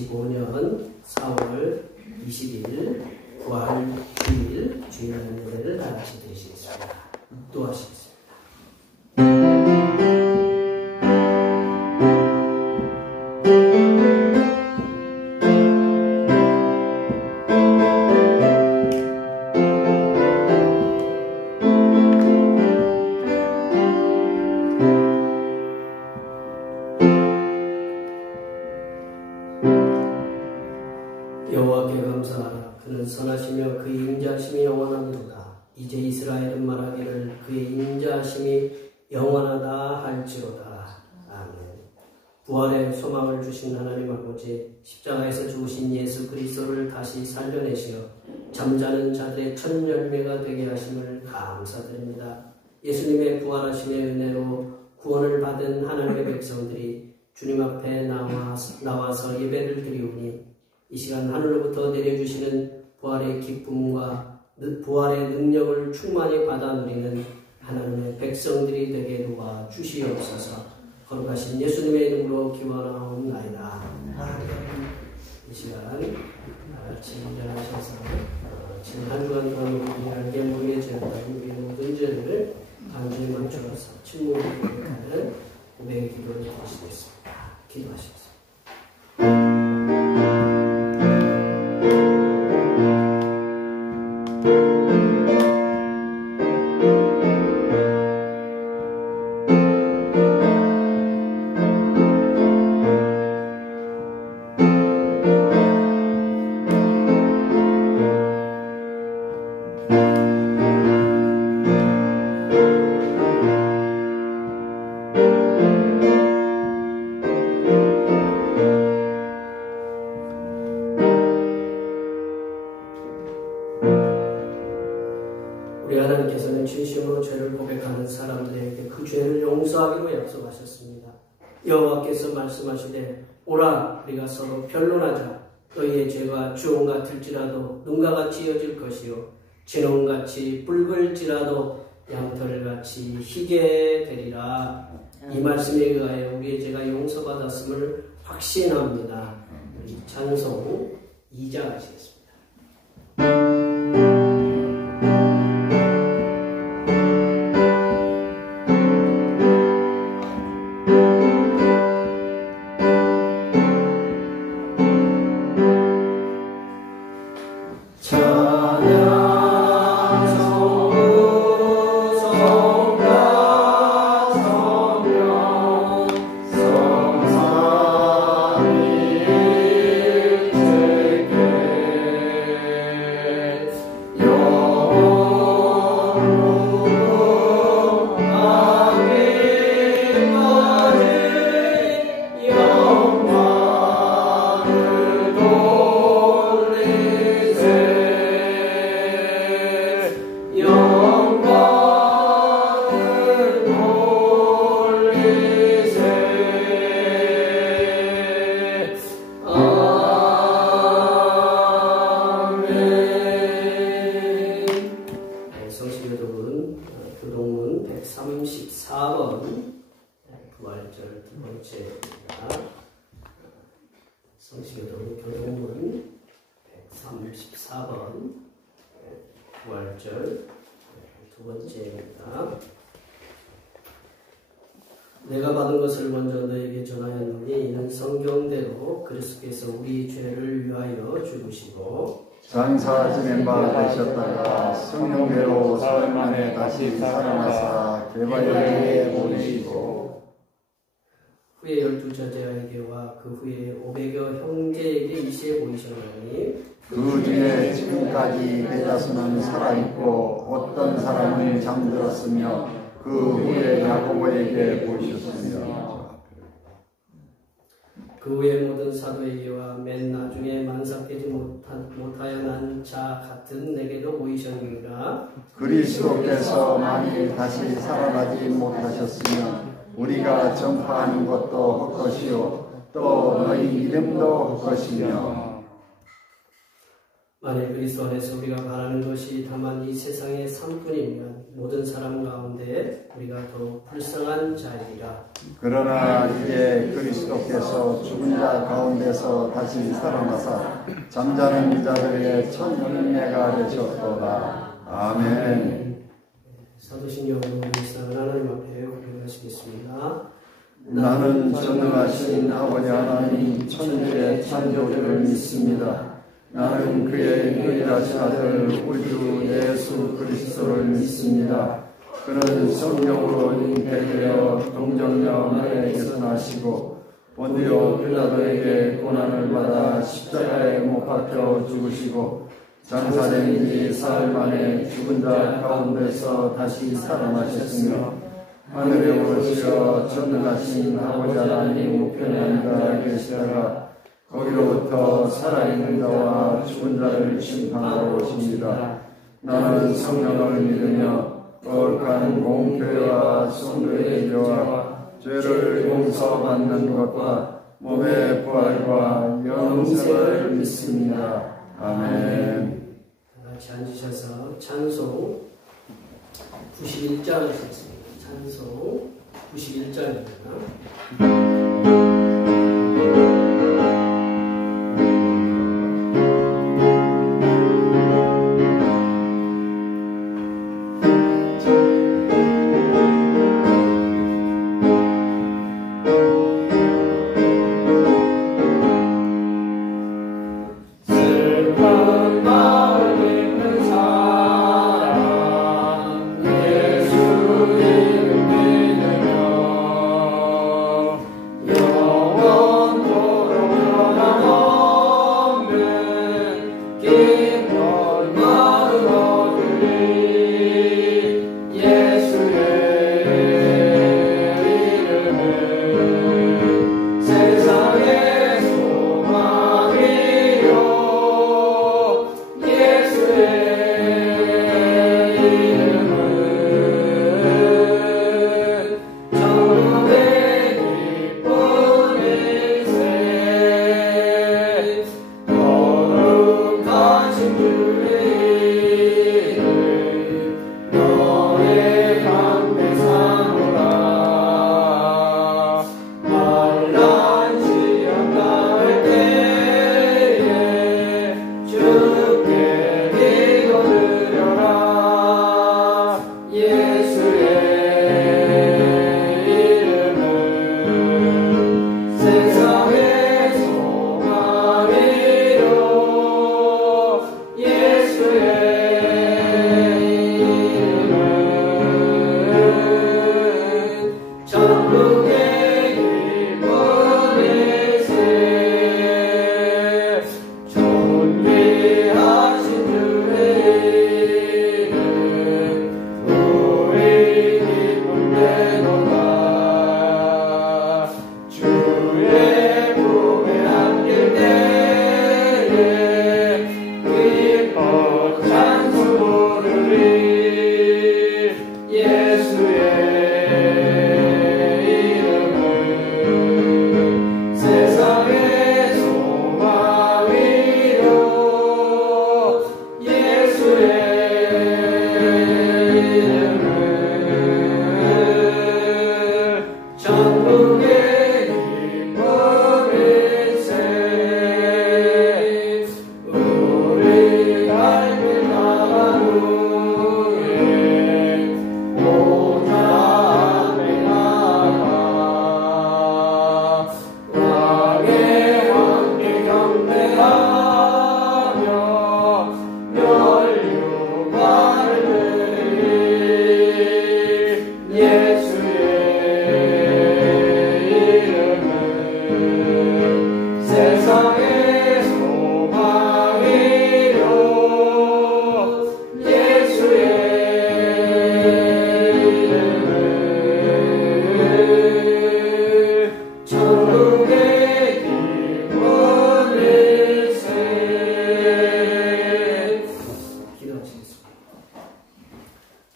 2025년 4월 20일 부활 주일 주일날 예배를 다 같이 드리시겠습니다. 기도하시겠습니다. 여호와께 감사하라. 그는 선하시며 그의 인자하심이 영원하도다. 이제 이스라엘은 말하기를 그의 인자하심이 영원하다 할지로다. 아멘. 부활의 소망을 주신 하나님 아버지, 십자가에서 죽으신 예수 그리스도를 다시 살려내시어 잠자는 자들의 첫 열매가 되게 하심을 감사드립니다. 예수님의 부활하심의 은혜로 구원을 받은 하나님의 백성들이 주님 앞에 나와서 예배를 드리오니 이 시간 하늘로부터 내려주시는 부활의 기쁨과 부활의 능력을 충만히 받아 누리는 하나님의 백성들이 되게 도와주시옵소서. 거룩하신 예수님의 이름으로 기원하옵나이다. 아멘. 이 시간 같이 일어나셔서 지금 한 주간 동안 우리 알게 모르게 지었던 우리의 모든 죄를 간절히 멈춰서 침묵을 고백하는 고백의 기도를 드리시겠습니다. 기도하시겠습니다. 우리 하나님께서는 진심으로 죄를 고백하는 사람들에게 그 죄를 용서하기로 약속하셨습니다. 여호와께서 말씀하시되 오라 우리가 서로 변론하자. 너희의 죄가 주홍 같을지라도 눈과 같이 이어질 것이요 진홍같이 붉을지라도 양털같이 희게 되리라. 이 말씀에 의하여 우리의 죄가 용서받았음을 확신합니다. 우리 찬송 2장 하시겠습니다. 교동문 134번 부활절 두 번째입니다. 성시교동문 134번 부활절 두 번째입니다. 내가 받은 것을 먼저 너에게 전하였노니 이는 성경대로 그리스도께서 우리 죄를 위하여 죽으시고 장사 지낸 바 되셨다가 성령대로 사흘 만에 다시 살아나사 개바에게 보내시고 후에 12저자에게와 그 후에 500여 형제에게 이시에 보이셨나니 그 중에 지금까지 대다수는 살아있고 어떤 사람은 잠들었으며 그 후에 야고보에게 보이셨으며 그 후에 모든 사도에게와 맨 나중에 만삭되지 못하여 난 자 같은 내게도 보이셨느니라. 그리스도께서 만일 다시 살아나지 못하셨으면 우리가 전파하는 것도 헛것이요 또 너희 믿음도 헛것이며 만일 그리스도 안에서 우리가 바라는 것이 다만 이 세상의 삶뿐이면 모든 사람 가운데 우리가 더 불쌍한 자이리라. 그러나 이제 그리스도께서 죽은 자 가운데서 다시 살아나사 잠자는 자들의 첫 열매가 되셨도다. 아멘. 사도신 영으로 일상을 하나님 앞에 고백하시겠습니다. 나는 전능하신 아버지 하나님 천지의 창조주를 믿습니다. 나는 그의 유일하신 아들 우리 주 예수 그리스도를 믿습니다. 그는 성령으로 잉태되어 동정녀 마리아에게서 나시고 본디오 빌라도에게 고난을 받아 십자가에 못 박혀 죽으시고 장사된 지 사흘 만에 죽은 자 가운데서 다시 살아나셨으며 하늘에 오르시어 전능하신 아버지 하나님 우편에 앉아 계시다가 거기로부터 살아있는 자와 죽은 자를 심판하러 오십니다. 나는 성령을 믿으며 거룩한 공교회와 성도의 일교와 죄를 용서받는 것과 몸의 부활과 영생을 믿습니다. 아멘. 같이 앉으셔서 찬송 91장 하시겠습니다. 찬송 91장입니다.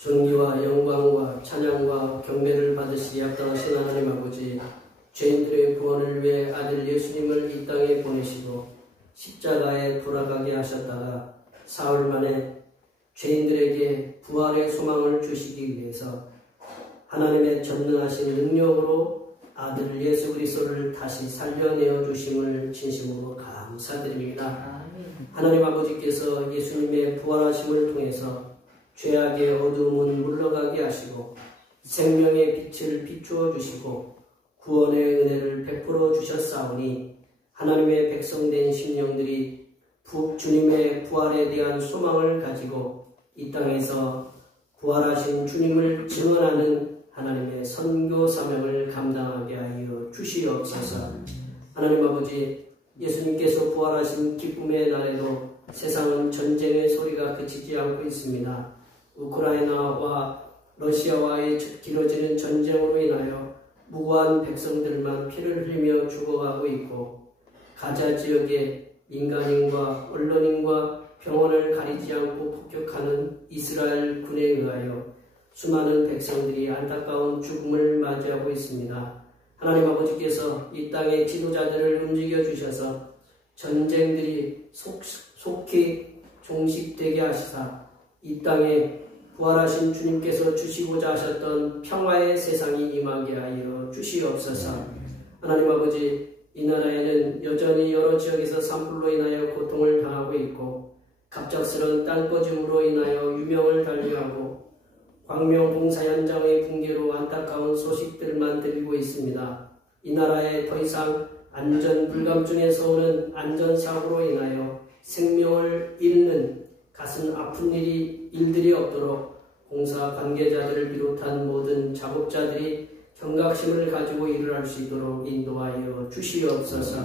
존귀와 영광과 찬양과 경배를 받으시기 합당하신 하나님 아버지, 죄인들의 구원을 위해 아들 예수님을 이 땅에 보내시고 십자가에 돌아가게 하셨다가 사흘 만에 죄인들에게 부활의 소망을 주시기 위해서 하나님의 전능하신 능력으로 아들 예수 그리스도를 다시 살려내어 주심을 진심으로 감사드립니다. 하나님 아버지께서 예수님의 부활하심을 통해서 죄악의 어두움은 물러가게 하시고 생명의 빛을 비추어 주시고 구원의 은혜를 베풀어 주셨사오니 하나님의 백성된 심령들이 주님의 부활에 대한 소망을 가지고 이 땅에서 부활하신 주님을 증언하는 하나님의 선교 사명을 감당하게 하여 주시옵소서. 하나님 아버지, 예수님께서 부활하신 기쁨의 날에도 세상은 전쟁의 소리가 그치지 않고 있습니다. 우크라이나와 러시아와의 길어지는 전쟁으로 인하여 무고한 백성들만 피를 흘리며 죽어가고 있고 가자 지역의 민간인과 언론인과 병원을 가리지 않고 폭격하는 이스라엘 군에 의하여 수많은 백성들이 안타까운 죽음을 맞이하고 있습니다. 하나님 아버지께서 이 땅의 지도자들을 움직여 주셔서 전쟁들이 속히 종식되게 하시사 이 땅에 부활하신 주님께서 주시고자 하셨던 평화의 세상이 임하게 하여 주시옵소서. 하나님 아버지, 이 나라에는 여전히 여러 지역에서 산불로 인하여 고통을 당하고 있고 갑작스러운 땅꺼짐으로 인하여 유명을 달리하고 광명 공사 현장의 붕괴로 안타까운 소식들만 들리고 있습니다. 이 나라에 더 이상 안전 불감증에서 오는 안전사고로 인하여 생명을 잃는 가슴 아픈 일들이 없도록 공사 관계자들을 비롯한 모든 작업자들이 경각심을 가지고 일을 할 수 있도록 인도하여 주시옵소서.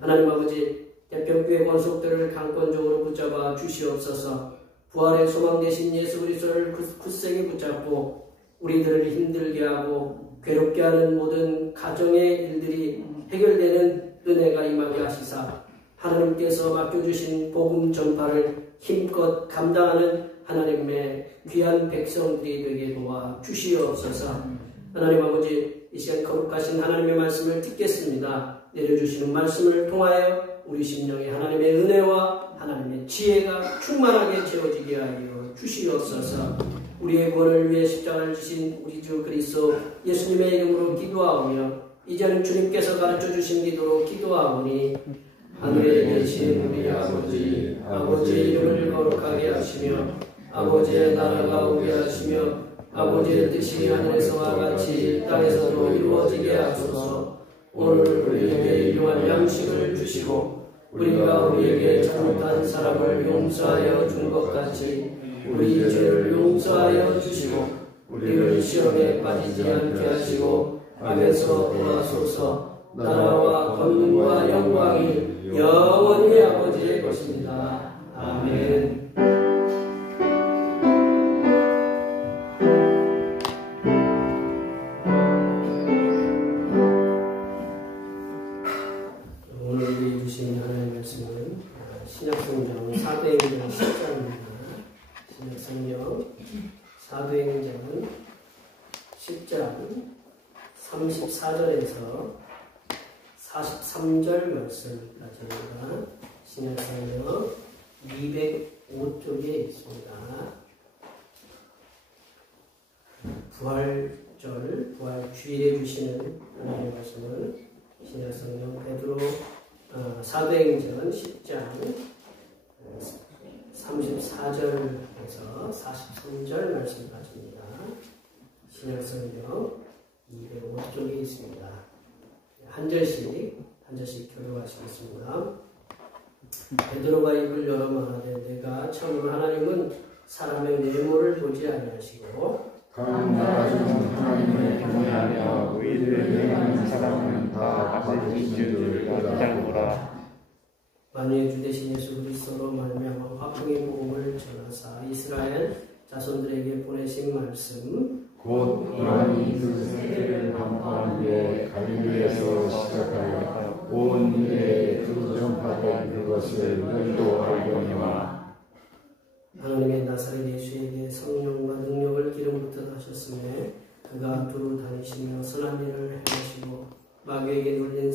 하나님 아버지, 대평교회 권속들을 강권적으로 붙잡아 주시옵소서. 부활의 소망 되신 예수 그리스도를 굳세게 붙잡고 우리들을 힘들게 하고 괴롭게 하는 모든 가정의 일들이 해결되는 은혜가 임하게 하시사 하나님께서 맡겨주신 복음 전파를 힘껏 감당하는 하나님의 귀한 백성들이 되게 도와 주시옵소서. 하나님 아버지, 이 시간 거룩하신 하나님의 말씀을 듣겠습니다. 내려주시는 말씀을 통하여 우리 심령에 하나님의 은혜와 하나님의 지혜가 충만하게 채워지게 하여 주시옵소서. 우리의 구원을 위해 십자가를 지신 우리 주 그리스도 예수님의 이름으로 기도하오며 이제는 주님께서 가르쳐주신 기도로 기도하오니 하늘에 계신 우리 아버지, 아버지의 이름을 거룩하게 하시며 아버지의 나라가 오게 하시며 아버지의 뜻이 하늘에서와 같이 땅에서도 이루어지게 하소서. 오늘 우리에게 일용할 양식을 주시고 우리가 우리에게 잘못한 사람을 용서하여 준 것 같이 우리 죄를 용서하여 주시고 우리를 시험에 빠지지 않게 하시고 악에서 도와소서. 나라와 권능과 영광이 영원히 아버지의 것입니다. 아멘. 오늘 우리 주신 하나님의 말씀은 신약성경 사도행전 10장입니다. 신약성경 사도행전 10장 34절에서 43절 말씀까지입니다. 신약성경 205쪽에 있습니다. 부활절, 부활주일에 주시는 하나님의 말씀을 신약성경 베드로 사도행전 10장 34절에서 43절 말씀까지입니다. 신약성경 205쪽에 있습니다. 한 절씩 교독하시겠습니다. 베드로가 입을 열어 말하되 내가 참으로 하나님은 사람의 외모를 보지 아니하시고 강나라는 하나님을 경외하며 의를 행하는 사람은 다 받으신 줄을 알고라. 만유의 주 되신 예수 그리스도로 말미암아 화평의 복음을 전하사 이스라엘 자손들에게 보내신 말씀 곧 요한이 그 세례를 선포한 뒤에 갈릴리에서 시작하여 온 인류에 그 전파된 그것을 너희도 알거니와. 하나님의 나사렛 예수에게 성령과 능력을 기름 붓듯 하셨으며 그가 두루 다니시며 선한 일을 행하시고 마귀에게 눌린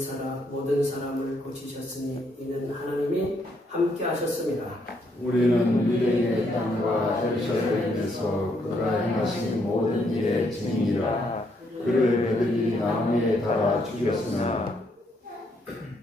모든 사람을 고치셨으니 이는 하나님이 우리는 미래의 땅과 에르사렘에서 그가 행하신 모든 일의 증인이라. 그를 그들이 나무에 달아 죽였으나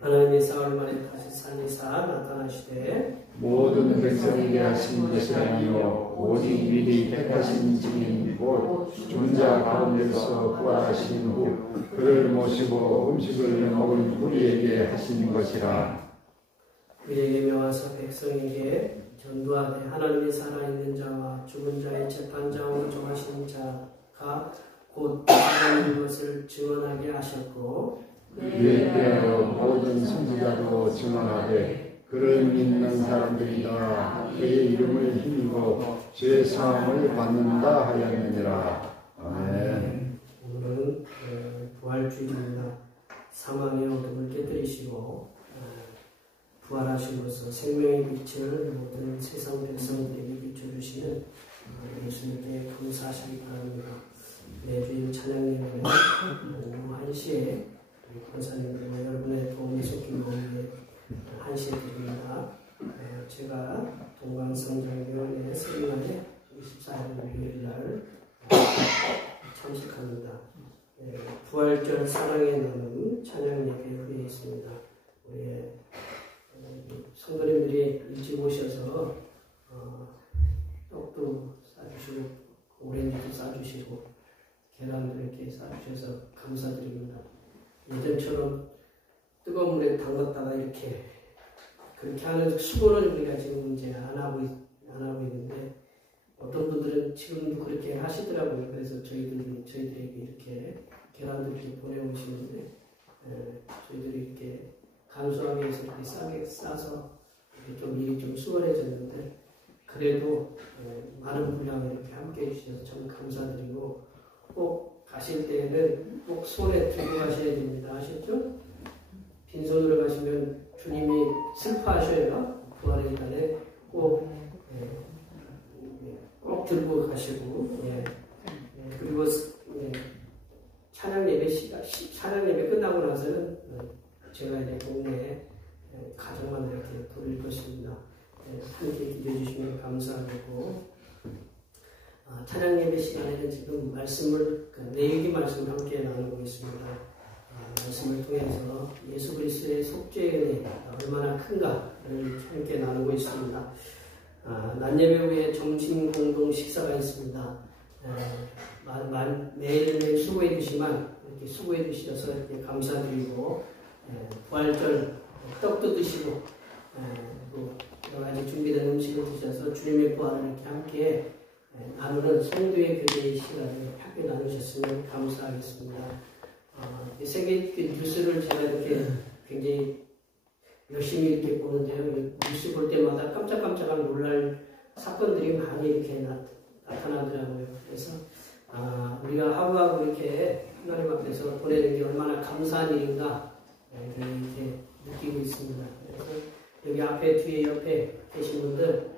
하나님이 사흘 만에 다시 살리사 나타나시되 모든 백성에게 하신 것이 아니요 오직 미리 택하신 증인 곧 죽은 자 가운데서 부활하신 후 그를 모시고 음식을 먹은 우리에게 하신 것이라. 우리에게 명하사 백성에게 전도하되 하나님이 살아있는 자와 죽은 자의 재판장으로 정하신 자가 곧 살아있는 것을 증언하게 하셨고 이에 대하여 모든 선지자도 증언하되 그를 믿는 사람들이 다 그의 이름을 힘입어 죄 사함을 받는다 하였느니라. 아멘. 오늘은 부활주일입니다. 사망의 어둠을 깨뜨리시고 부활하심으로써 생명의 빛을 모든 세상 백성들에게 비춰주시는 예수님께 감사하시기 바랍니다. 매주일 찬양 예배는 오후 1시에 권사님들과 여러분의 도움이 쏟기를 위해 1시에 드립니다. 제가 동광성장교회 세미나에 24일 일요일날 참석합니다. 부활절 사랑의 나눔 찬양 예배 후에 있습니다. 우리 성도님들이 일찍 오셔서 떡도 싸주시고 오렌지도 싸주시고 계란도 이렇게 싸주셔서 감사드립니다. 예전처럼 뜨거운 물에 담갔다가 이렇게 그렇게 하는 수고는 우리가 지금 이제 안 하고 있는데 어떤 분들은 지금도 그렇게 하시더라고요. 그래서 저희들에게 이렇게 계란도 이렇게 보내오시는데 저희들이 이렇게 간소하게 해서 이렇게 싸게 싸서 이렇게 좀 일이 좀 수월해졌는데 그래도 많은 분량을 이렇게 함께 해주셔서 참 감사드리고 꼭 가실 때에는 꼭 손에 들고 가셔야 됩니다. 아셨죠? 빈손으로 가시면 주님이 슬퍼하셔요. 부활의 날에 꼭 들고 가시고 그리고 찬양 예배 끝나고 나서는 제가 이제 동네에 가정만 이렇게 돌릴 것입니다. 함께 기도해 주시면 감사하고 찬양 예배 시간에는 지금 내용의 말씀을 함께 나누고 있습니다. 말씀을 통해서 예수 그리스도의 속죄의 은혜 얼마나 큰가를 함께 나누고 있습니다. 낮 예배 후에 점심 공동 식사가 있습니다. 매일매일 수고해 주시면 이렇게 수고해 주셔서 이렇게 감사드리고 부활절 떡도 드시고 또 여러 가지 준비된 음식을 드셔서 주님의 부활을 이렇게 함께 나누는 성도의 교제의 시간을 함께 나누셨으면 감사하겠습니다. 세계 뉴스를 제가 이렇게 굉장히 열심히 이렇게 보는데요. 뉴스 볼 때마다 깜짝깜짝 놀랄 사건들이 많이 이렇게 나타나더라고요. 그래서 우리가 하루하루 이렇게 하나님 앞에서 보내는 게 얼마나 감사한 일인가 이렇게 느끼고 있습니다. 그래서 여기 앞에 뒤에 옆에 계신 분들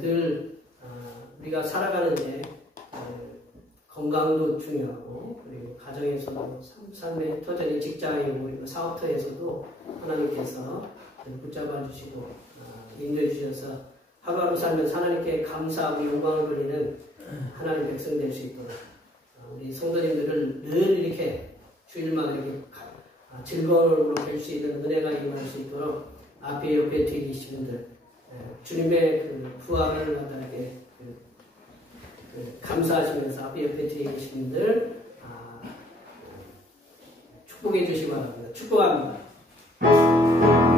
늘 우리가 살아가는데 건강도 중요하고 그리고 가정에서도 삶의 터전이 직장이고 그리고 사업터에서도 하나님께서 붙잡아 주시고 인도해 주셔서 하루하루 살면서 하나님께 감사하고 영광을 돌리는 하나님 백성 될 수 있도록 우리 성도님들을 늘 이렇게 주일마다 이렇게 즐거운 얼굴로 뵐 수 있는 은혜가 임할 수 있도록 앞에 옆에 뒤에 계신 분들 주님의 그 부활을 나타나게 감사하시면서 앞에 옆에 뒤에 계신 분들 축복해 주시기 바랍니다. 축복합니다. 축복합니다.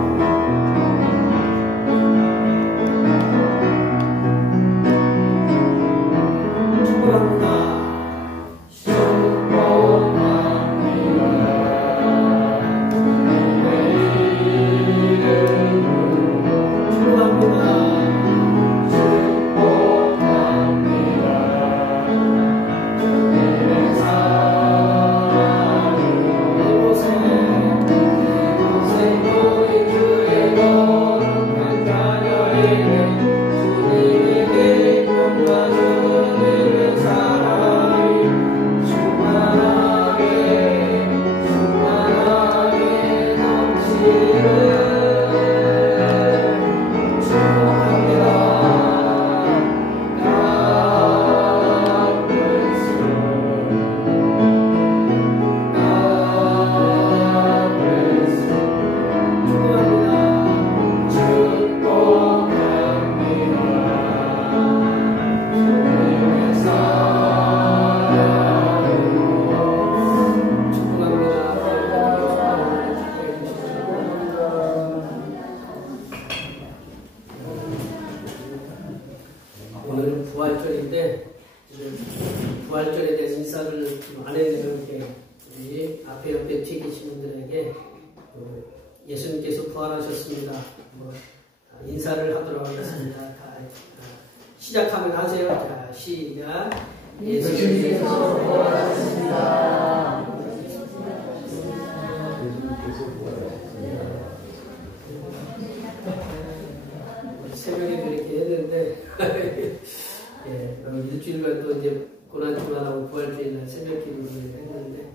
부활절인데 부활절에 대해서 인사를 안 했네요. 우리 앞에 옆에 뒤에 계신 분들에게 예수님께서 부활하셨습니다. 인사를 하도록 하겠습니다. 시작하면 하세요. 자, 시작. 예수님께서 부활하셨습니다. 새벽에 그렇게 했는데 일주일간 또 이제 고난주간하고 부활주일날 새벽 기도를 했는데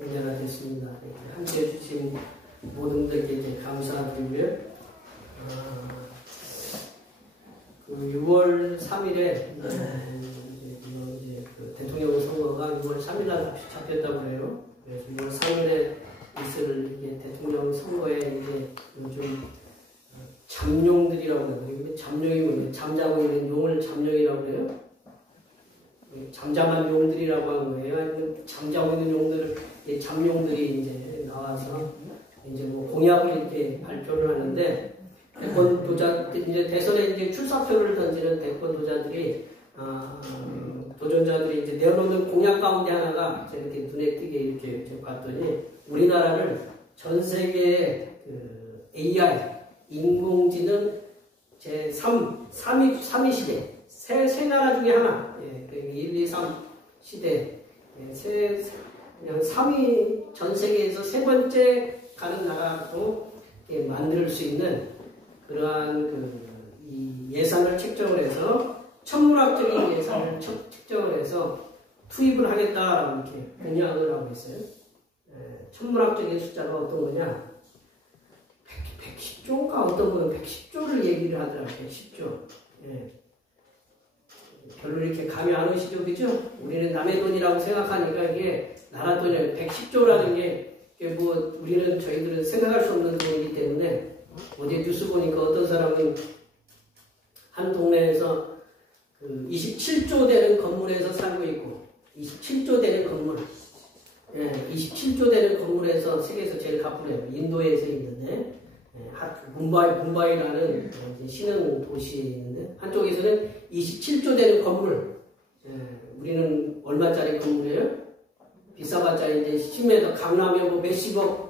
은혜가 됐습니다. 함께 해주신 모든 분들께 이제 감사드리고요. 그 6월 3일에 이제 그 대통령 선거가 6월 3일날 잡혔다고 해요. 그래서 6월 3일에 있을 이게 대통령 선거에 이제 요즘 잠룡들이라고 해요. 잠룡이 뭐예요? 잠자고 있는 용을 잠룡이라고 해요. 잠잠한 용들이라고 하는 거예요. 아니면 잠자고 있는 용들을 잠룡들이 이제 나와서 이제 뭐 공약을 이렇게 발표를 하는데 대권 도자 이제 대선에 이제 출사표를 던지는 대권 도자들이 도전자들이 이제 내놓는 공약 가운데 하나가 제가 이렇게 눈에 띄게 이렇게 봤더니 우리나라를 전 세계의 그 AI 인공지능 제3위 시대 세 나라 중에 하나 1, 2, 3 시대 그냥 3위 전 세계에서 세 번째 가는 나라로 만들 수 있는 그러한 이 예산을 책정을 해서 천문학적인 예산을 책정을 해서 투입을 하겠다라고 이렇게 공약을 하고 있어요. 천문학적인 숫자가 어떤 거냐? 110조인가 어떤 분은 110조를 얘기를 하더라고요. 110조. 별로 이렇게 감이 안 오시죠, 그죠? 우리는 남의 돈이라고 생각하니까 이게 나라 돈이에요. 110조라는 게 뭐 우리는 저희들은 생각할 수 없는 돈이기 때문에 어제 뉴스 보니까 어떤 사람은 한 동네에서 그 27조 되는 건물에서 살고 있고 27조 되는 건물 27조 되는 건물에서 세계에서 제일 가쁘네요. 인도에서 있는데 뭄바이라는 신흥 도시에 있는데 한쪽에서는 27조 되는 건물 우리는 얼마짜리 건물이에요? 비싸봤자 이제 10m 강남에 뭐 몇십억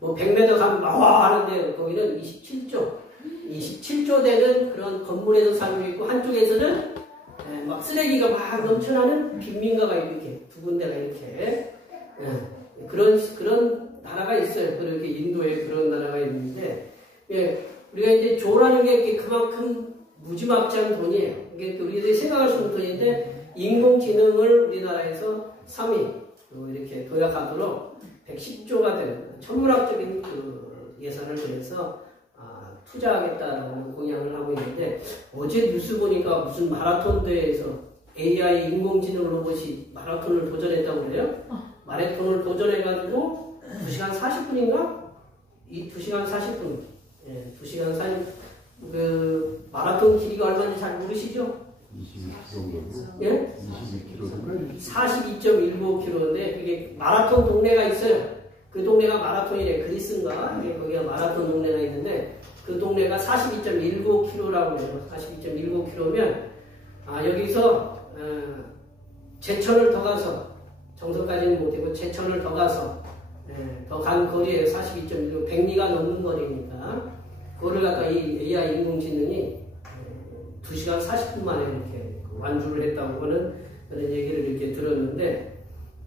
뭐 100m 가면 와 하는데 거기는 27조 되는 그런 건물에서 살고 있고 한쪽에서는 막 쓰레기가 막 넘쳐나는 빈민가가 이렇게 두 군데가 이렇게 그런 나라가 있어요. 그렇게 인도에 그런 나라가 있는데 우리가 이제 조라는 게 그만큼 무지막지한 돈이에요. 이게 우리들이 생각할 수 없는 돈인데 인공지능을 우리나라에서 3위 이렇게 도약하도록 110조가 되는 천문학적인 그 예산을 그래서 투자하겠다라는 공약을 하고 있는데 어제 뉴스 보니까 무슨 마라톤 대회에서 AI 인공지능 로봇이 마라톤을 도전했다고 그래요? 마라톤을 도전해가지고 2시간 40분인가? 2시간 40분. 2시간 40분. 그 마라톤 길이가 얼마인지 잘 모르시죠? 22km. 예? 22km. 42.19km인데 그게 마라톤 동네가 있어요. 그 동네가 마라톤이래. 그리스인가? 거기가 마라톤 동네가 있는데 그 동네가 42.19km라고 해요. 42.19km면 여기서 제천을 더 가서 정선까지는 못되고 제천을 더 가서 더 간 거리에 42.1km 100리가 넘는 거리니까 그거를 갖다 이 AI 인공지능이 2시간 40분 만에 이렇게 완주를 했다고 하는 그런 얘기를 이렇게 들었는데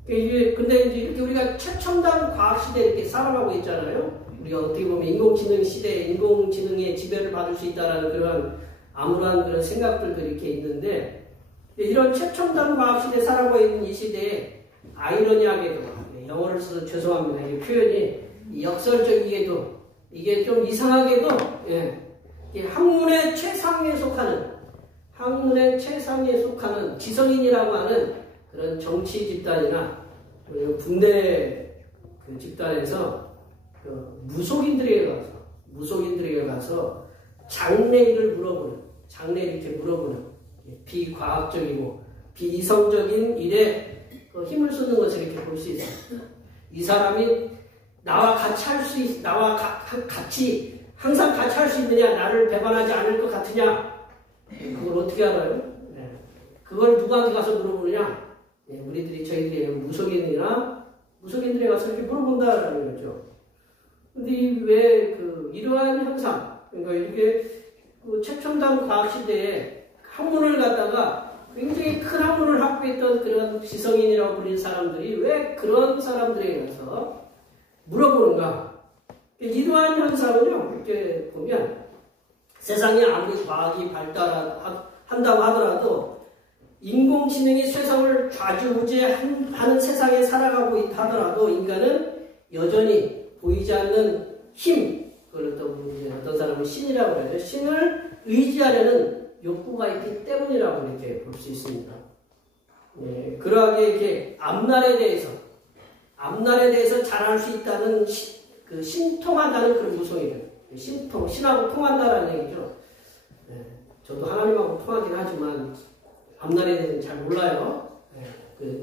이게 근데 이제 이렇게 우리가 최첨단 과학 시대에 이렇게 살아가고 있잖아요. 우리가 어떻게 보면 인공지능 시대에 인공지능의 지배를 받을 수 있다라는 그런 암울한 그런 생각들도 이렇게 있는데 이런 최첨단 과학 시대에 살아가고 있는 이 시대에 아이러니하게도 영어를 써서 죄송합니다. 이 표현이 역설적이게도 이게 좀 이상하게도 학문의 최상위에 속하는 지성인이라고 하는 그런 정치 집단이나 군대 그 집단에서 그 무속인들에게 가서 장래일을 이렇게 물어보는 비과학적이고 비이성적인 일에 힘을 쏟는 것을 이렇게 볼 수 있어요. 이 사람이 나와 같이 항상 같이 할 수 있느냐, 나를 배반하지 않을 것 같으냐, 그걸 어떻게 알아요? 그걸 누구한테 가서 물어보느냐? 저희들이 무속인들에 가서 이렇게 물어본다라는 거죠. 근데 왜 이러한 현상, 그러니까 이렇게 최첨단 과학 시대에 학문을 갖다가 굉장히 큰 학문을 확보했던 그런 지성인이라고 불리는 사람들이 왜 그런 사람들에 가서 물어보는가? 이러한 현상은요, 이렇게 보면 세상에 아무리 과학이 발달한다고 하더라도 인공지능이 세상을 좌지우지하는 세상에 살아가고 있다 하더라도 인간은 여전히 보이지 않는 힘, 그걸 또 어떤 사람은 신이라고 하죠. 신을 의지하려는 욕구가 있기 때문이라고 이렇게 볼 수 있습니다. 예, 그러하게 이렇게 앞날에 대해서 잘할 수 있다는 신통한다는 그런 무속이들. 신하고 통한다라는 얘기죠. 예, 저도 하나님하고 통하긴 하지만 앞날에 대해서는 잘 몰라요.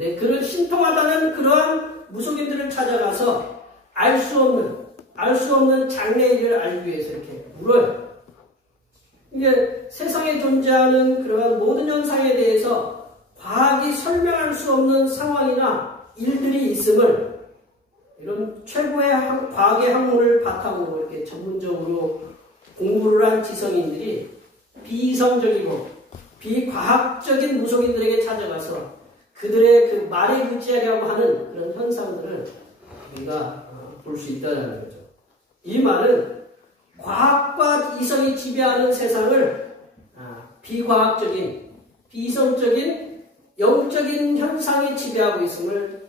예, 그런 신통하다는 그러한 무속인들을 찾아가서 알 수 없는 장래의 일을 알기 위해서 이렇게 물어요. 이게 세상에 존재하는 그러한 모든 현상에 대해서 과학이 설명할 수 없는 상황이나 일들이 있음을 이런 최고의 과학의 학문을 바탕으로 이렇게 전문적으로 공부를 한 지성인들이 비이성적이고 비과학적인 무속인들에게 찾아가서 그들의 그 말에 의지하려고 하는 그런 현상들을 우리가 볼 수 있다는 거죠. 이 말은 과학과 이성이 지배하는 세상을 비과학적인, 비이성적인, 영적인 현상이 지배하고 있음을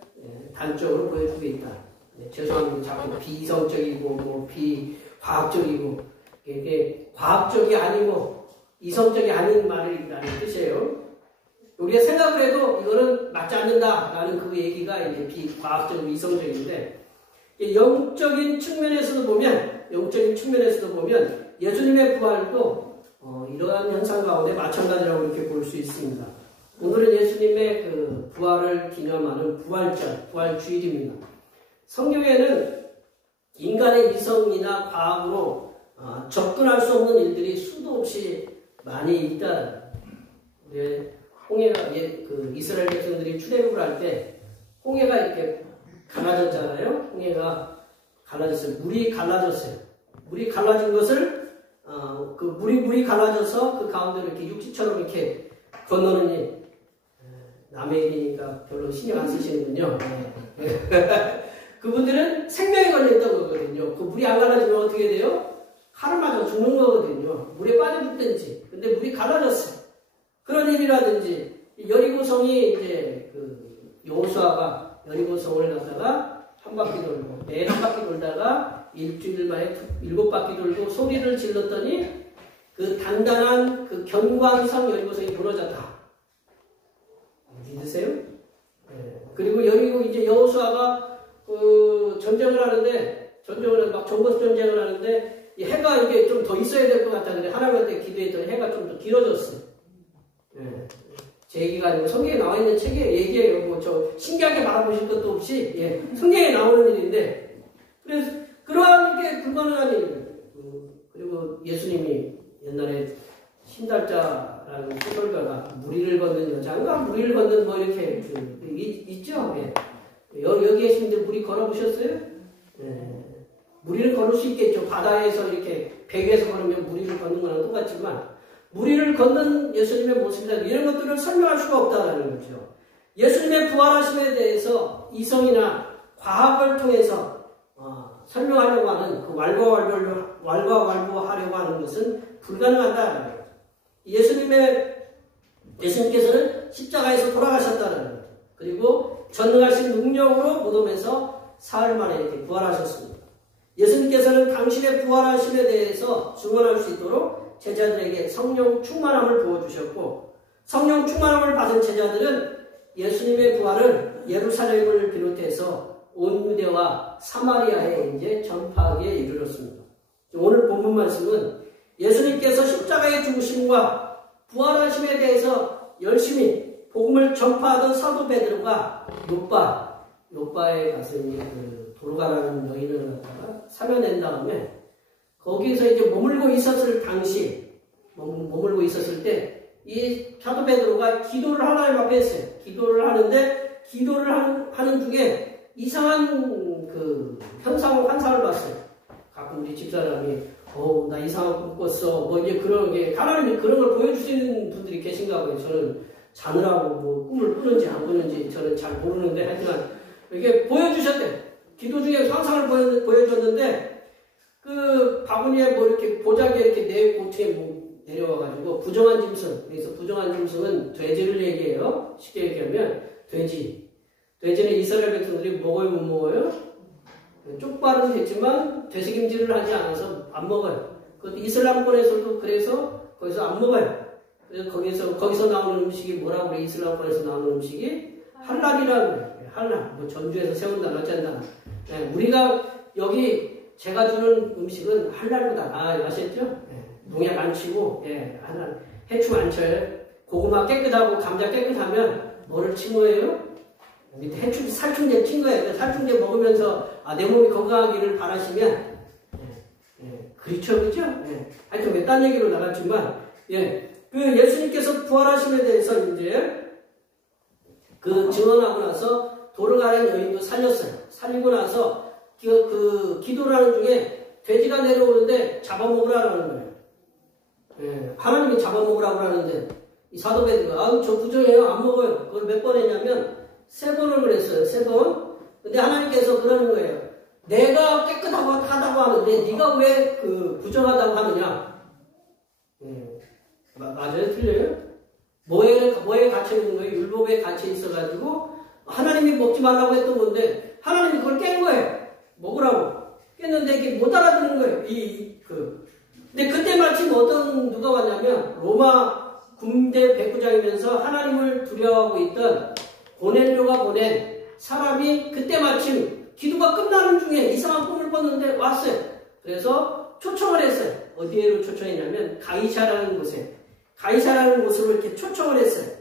단적으로 보여주고 있다. 죄송합니다. 자꾸 비이성적이고 비과학적이고 이게 과학적이 아니고 이성적이 아닌 말이라는 뜻이에요. 우리가 생각을 해도 이거는 맞지 않는다라는 그 얘기가 이제 비과학적이고 이성적인데 영적인 측면에서도 보면 예수님의 부활도 이러한 현상 가운데 마찬가지라고 이렇게 볼 수 있습니다. 오늘은 예수님의 그 부활을 기념하는 부활절, 부활주일입니다. 성경에는 인간의 이성이나 과학으로 접근할 수 없는 일들이 수도 없이 많이 있다. 홍해가 이스라엘 백성들이 출애굽을 할 때 홍해가 이렇게 갈라졌잖아요. 홍해가 갈라졌어요. 물이 갈라졌어요. 물이 갈라진 것을 물이 갈라져서 그 가운데로 이렇게 육지처럼 이렇게 건너느니 남의 일이니까 별로 신경 안 쓰시는군요. 그분들은 생명에 걸렸던 거거든요. 그 물이 안 갈라지면 어떻게 돼요? 칼을 맞아 죽는 거거든요. 물에 빠져 죽든지. 근데 물이 갈라졌어요. 그런 일이라든지 여리고성이 이제 여호수아가 여리고성을 갖다가 한 바퀴 돌고 매일 한 바퀴 돌다가 일주일 만에 7바퀴 돌고 소리를 질렀더니 그 단단한 그 견광성 여리고성이 무너졌다. 믿으세요? 네. 그리고 이제 여호수아가 전쟁을 하는데 막 정복 전쟁을 하는데 이 해가 이게 좀 더 있어야 될 것 같다. 그래 하나님한테 기도했더니 해가 좀 더 길어졌어요. 네. 제 얘기가 아니고 성경에 나와 있는 책에 얘기해요. 신기하게 말해보실 것도 없이 성경에 나오는 일인데 그래서 그러한 게 불가능한 일이에요. 그리고 예수님이 옛날에 신달자라는 소설가가 무리를 걷는 여자인가 무리를 걷는 뭐 이렇게 있죠. 여기 계신 분들 무리 걸어보셨어요? 무리를 걸을 수 있겠죠. 바다에서 이렇게 배 위에서 걸으면 무리를 걷는 거랑 똑같지만 무리를 걷는 예수님의 모습이다. 이런 것들을 설명할 수가 없다는 거죠. 예수님의 부활하심에 대해서 이성이나 과학을 통해서 설명하려고 하는 그 왈가왈부하려고 하는 것은 불가능하다는 거죠. 예수님께서는 십자가에서 돌아가셨다는 거죠. 그리고 전능하신 능력으로 무덤에서 사흘 만에 이렇게 부활하셨습니다. 예수님께서는 당신의 부활하심에 대해서 증언할 수 있도록 제자들에게 성령 충만함을 부어주셨고 성령 충만함을 받은 제자들은 예수님의 부활을 예루살렘을 비롯해서 온 유대와 사마리아에 이제 전파하기에 이르렀습니다. 오늘 본문 말씀은 예수님께서 십자가의 죽으심과 부활하심에 대해서 열심히 복음을 전파하던 사도 베드로가 요바에 가서 도로가라는 여인을 갖다가 사며낸 다음에 거기에서 이제 머물고 있었을 때 이 사도 베드로가 기도를 하나님 앞에 했어요. 기도를 하는데 기도를 하는 중에 이상한 그 현상을 환상을 봤어요. 가끔 우리 집사람이 나 이상한 꿈 꿨어. 뭐 이제 그런 게 하나님이 그런 걸 보여주시는 분들이 계신가 봐요. 저는 자느라고 뭐 꿈을 꾸는지 안 꾸는지 저는 잘 모르는데 하여튼 이게 보여주셨대요. 기도 중에 환상을 보여줬는데 그 바구니에 뭐 이렇게 보자기에 이렇게 어떻게 뭐 내려와가지고 부정한 짐승. 그래서 부정한 짐승은 돼지를 얘기해요. 쉽게 얘기하면 돼지는 이스라엘 백성들이 먹어요 못 먹어요? 쪽발은 됐지만 되새김질을 하지 않아서 안 먹어요. 그것도 이슬람권에서도 그래서 거기서 안 먹어요. 그래서 거기서 나오는 음식이 뭐라고 그래? 이슬람권에서 나오는 음식이 할랄이라고 그래요. 할랄. 뭐 전주에서 세운다, 어쩐다. 네, 우리가 여기 제가 주는 음식은 할랄보다 아셨죠? 네, 농약 안 치고, 할랄. 해충 안 쳐요. 고구마 깨끗하고 감자 깨끗하면 뭐를 친 거예요? 밑에 살충제 친 거예요. 살충제 먹으면서 내 몸이 건강하기를 바라시면 그렇죠, 그죠? 하여튼 딴 얘기로 나갔지만 그 예수님께서 부활하심에 대해서 이제 그 증언하고 나서 돌아가는 여인도 살렸어요. 살리고 나서 그 기도를 하는 중에 돼지가 내려오는데 잡아먹으라는 거예요. 하나님이 잡아먹으라고 하는데 이 사도 베드로가 저 부정해요. 안 먹어요. 그걸 몇 번 했냐면 3번을 그랬어요. 3번. 근데 하나님께서 그러는 거예요. 내가 깨끗하고 하다고 하는데 네가 왜 그 부정하다고 하느냐? 맞아요? 틀려요? 뭐에 갇혀 있는 거예요? 율법에 갇혀 있어가지고 하나님이 먹지 말라고 했던 건데 하나님이 그걸 깬 거예요. 먹으라고. 깼는데 이게 못 알아듣는 거예요. 근데 그때 마침 누가 왔냐면 로마 군대 백부장이면서 하나님을 두려워하고 있던 고넬료가 보낸 사람이 그때 마침 기도가 끝나는 중에 이상한 꿈을 꿨는데 왔어요. 그래서 초청을 했어요. 어디에로 초청했냐면 가이사라는 곳으로 이렇게 초청을 했어요.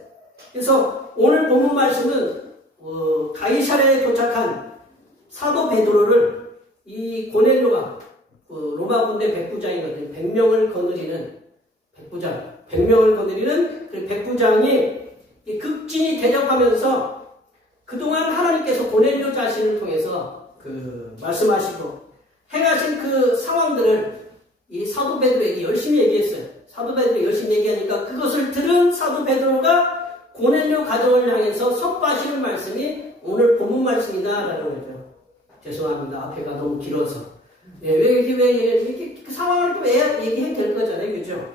그래서 오늘 본문 말씀은 가이사라에 도착한 사도 베드로를 이 고넬료가 로마 군대 백부장이거든요. 100명을 거느리는 백부장. 100명을 거느리는 그 백부장이 극진히 대적하면서 그동안 하나님께서 고넬료 자신을 통해서 말씀하시고 행하신 그 상황들을 이 사도 베드로에게 열심히 얘기했어요. 사도 베드로 열심히 얘기하니까 그것을 들은 사도 베드로가 고넬료 가정을 향해서 선포하시는 말씀이 오늘 본문 말씀이다라는 거죠. 죄송합니다. 앞에가 너무 길어서. 왜 이렇게 그 상황을 또 얘기해야 될 거잖아요. 그죠?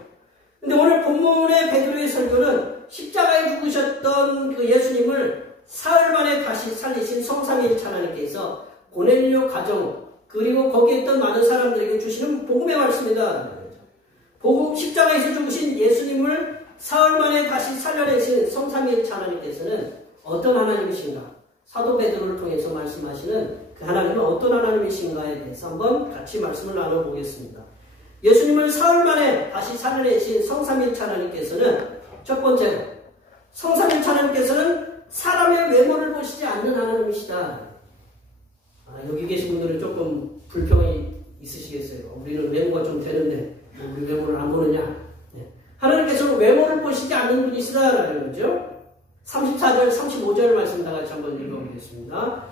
근데 오늘 본문의 베드로의 설교는 십자가에 죽으셨던 그 예수님을 사흘 만에 다시 살리신 성삼위일체 하나님께서 고넬료 가정 그리고 거기에 있던 많은 사람들에게 주시는 복음의 말씀이다. 십자가에서 죽으신 예수님을 사흘 만에 다시 살려내신 성삼위일체 하나님께서는 어떤 하나님이신가? 사도 베드로를 통해서 말씀하시는 그 하나님은 어떤 하나님이신가에 대해서 한번 같이 말씀을 나눠보겠습니다. 예수님을 사흘 만에 다시 살려내신 성삼위일체 하나님께서는 첫 번째로 성삼위일체 하나님께서는 사람의 외모를 보시지 않는 하나님이시다. 여기 계신 분들은 조금 불평이 있으시겠어요. 우리는 외모가 좀 되는데 우리 외모를 안 보느냐. 하나님께서는 외모를 보시지 않는 분이시다라는 거죠. 34절, 35절 말씀 다 같이 한번 읽어보겠습니다.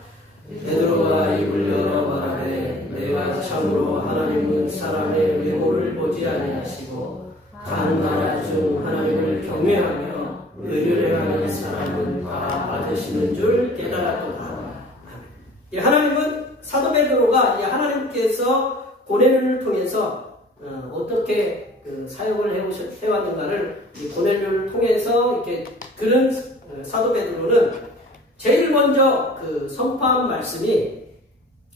베드로가 입을 열어 말하되 내가 참으로 하나님은 사람의 외모를 보지 아니하시고 단 나라 중 하나님을 경외하며 의를 행하는 사람은 다 받으시는 줄 깨달았도다. 하나님은 사도 베드로가 하나님께서 고넬료를 통해서 어떻게 사역을 해왔는가를 고넬료를 통해서 이렇게 들은 사도 베드로는 제일 먼저 선포한 말씀이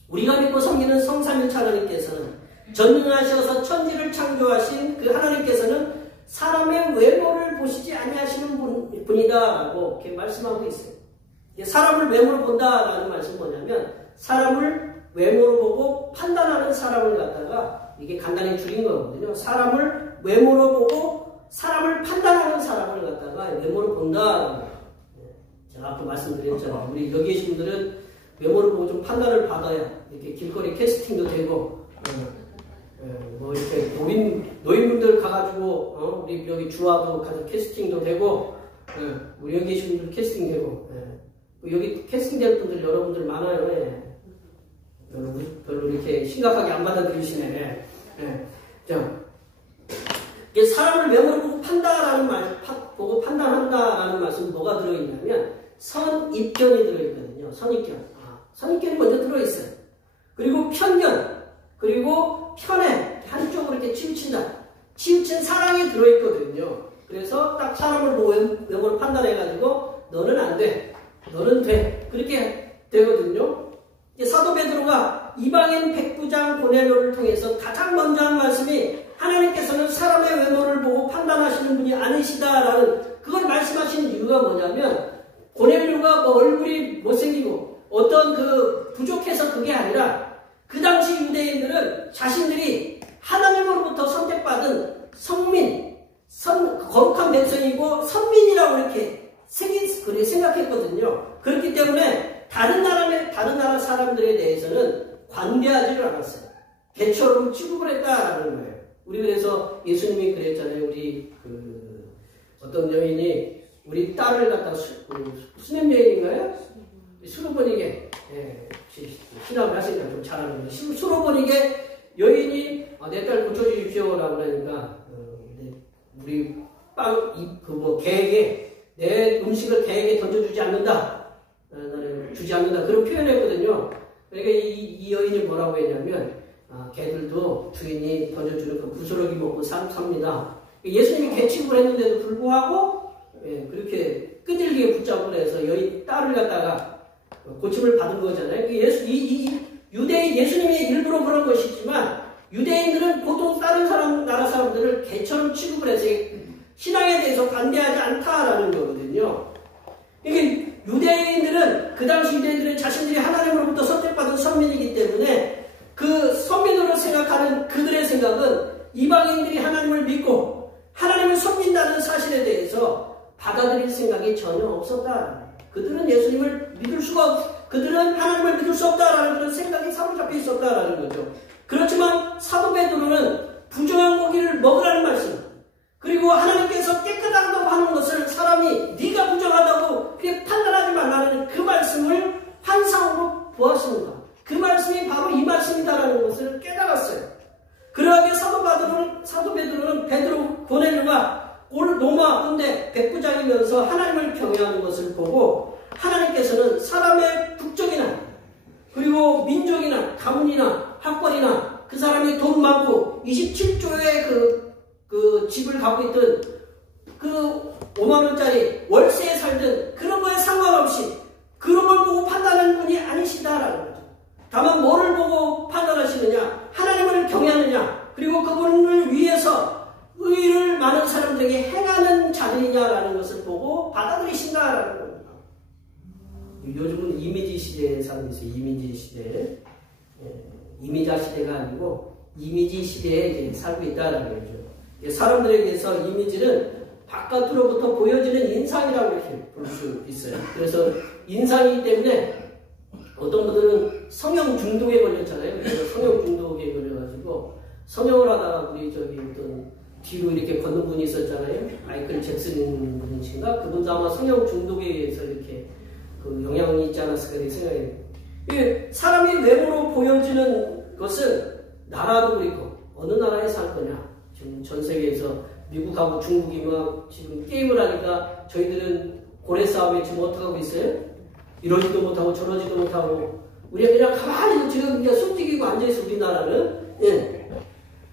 우리가 믿고 섬기는 성삼위일체 하나님께서는 전능하셔서 천지를 창조하신 그 하나님께서는 사람의 외모를 보시지 아니하시는 분이다라고 이렇게 말씀하고 있어요. 사람을 외모로 본다라는 말씀은 뭐냐면 사람을 외모로 보고 판단하는 사람을 갖다가 이게 간단히 줄인 거거든요. 사람을 외모로 보고 사람을 판단하는 사람을 갖다가 외모로 본다. 제가 아까 말씀드렸잖아요. 우리 여기 계신 분들은 외모를 보고 좀 판단을 받아야 이렇게 길거리 캐스팅도 되고 뭐 이렇게 노인분들 가가지고 우리 여기 주화도 가서 캐스팅도 되고 우리 여기 계신 분들 캐스팅 되고 여기 캐스팅 될 분들 여러분들 많아요. 별로 이렇게 심각하게 안 받아들이시네. 자, 이게 사람을 외모로 보고 보고 판단한다라는 말씀은 뭐가 들어있냐면 선입견이 들어있거든요. 선입견. 선입견이 먼저 들어있어요. 그리고 편견, 그리고 편애, 한쪽으로 이렇게 치우친 사랑이 들어있거든요. 그래서 딱 사람을 보고 외모로 판단해가지고 너는 안 돼, 너는 돼, 그렇게 되거든요. 사도 베드로가 이방인 백부장 고넬료를 통해서 가장 먼저 한 말씀이 하나님께서는 사람의 외모를 보고 판단하시는 분이 아니시다라는 그걸 말씀하시는 이유가 뭐냐면 고넬료가 뭐 얼굴이 못생기고 어떤 부족해서 그게 아니라 그 당시 유대인들은 자신들이 하나님으로부터 선택받은 거룩한 백성이고 선민이라고 이렇게 생각했거든요. 그렇기 때문에 다른 나라 사람들에 대해서는 관대하지를 않았어요. 개처럼 취급을 했다라는 거예요. 우리 그래서 예수님이 그랬잖아요. 우리 어떤 여인이 우리 딸을 갖다 수냄 여인인가요? 수로보니게 신학을 하시니까 좀 잘하는데 수로보니게 여인이 내 딸 고쳐주십시오라고 그러니까 우리 개에게 내 음식을 개에게 던져주지 않는다. 나는 주지 않는다. 그런 표현했거든요. 그러니까 이 여인이 뭐라고 했냐면 개들도 주인이 던져주는 그 부스러기 먹고 삽니다. 예수님이 개 취급을 했는데도 불구하고 그렇게 끈질기게 붙잡고 해서 여인 딸을 갖다가 고침을 받은 거잖아요. 예수님이 일부러 그런 것이지만 유대인들은 보통 다른 나라 사람들을 개처럼 취급을 해서 신앙에 대해서 관대하지 않다라는 거거든요. 이게 유대인들은 그 당시 유대인들은 자신들이 하나님으로부터 선택받은 선민이기 때문에 그 선민으로 생각하는 그들의 생각은 이방인들이 하나님을 믿고 하나님을 섬긴다는 사실에 대해서 받아들일 생각이 전혀 없었다. 그들은 예수님을 그들은 하나님을 믿을 수 없다라는 그런 생각이 사로잡혀 있었다라는 거죠. 그렇지만 사도 베드로는 부정한 고기를 먹으라는 말씀, 그리고 하나님께서 깨끗하다고 하는 것을 사람이 네가 부정하다고 그렇게 판단하지 말라는 그 말씀을 환상으로 보았습니다. 그 말씀이 바로 이 말씀이다라는 것을 깨달았어요. 그러하게 사도 베드로 고넬료가 오늘 로마 군대 백부장이면서 하나님을 경외하는 것을 보고 하나님께서는 사람의 국적이나 그리고 민족이나 가문이나 학벌이나 그 사람이 돈 많고 27조의 그 집을 갖고 있던 그 5만원짜리 월세에 살든 그런 거에 상관없이 그런 걸 보고 판단하는 분이 아니시다라는 거죠. 다만 뭐를 보고 판단하시느냐, 하나님을 경외하느냐, 그리고 그분을 위해서 의를 많은 사람들에게 행하는 자들이냐라는 것을 보고 받아들이신다라는 겁니다. 요즘은 이미지 시대에 살고 있어요. 이미지 시대. 이미자 시대가 아니고 이미지 시대에 살고 있다라는 거죠. 사람들에게서 이미지는 바깥으로부터 보여지는 인상이라고 이렇게 볼 수 있어요. 그래서 인상이기 때문에 어떤 분들은 성형 중독에 걸렸잖아요. 그래서 성형 중독에 걸려가지고 성형을 하다가 우리 어떤 뒤로 이렇게 걷는 분이 있었잖아요. 마이클 잭슨 분이신가? 그분도 아마 성형 중독에 의해서 이렇게 그 영향이 있지 않았을까 이렇게 생각해요. 사람이 외모로 보여지는 것은 나라도 그렇고 어느 나라에 살 거냐. 지금 전 세계에서 미국하고 중국이 막 지금 게임을 하니까 저희들은 고래 싸움에 지금 어떻게 하고 있어요? 이러지도 못하고 저러지도 못하고 우리가 그냥 가만히 지금 그냥 숨죽이고 앉아있어 우리나라는.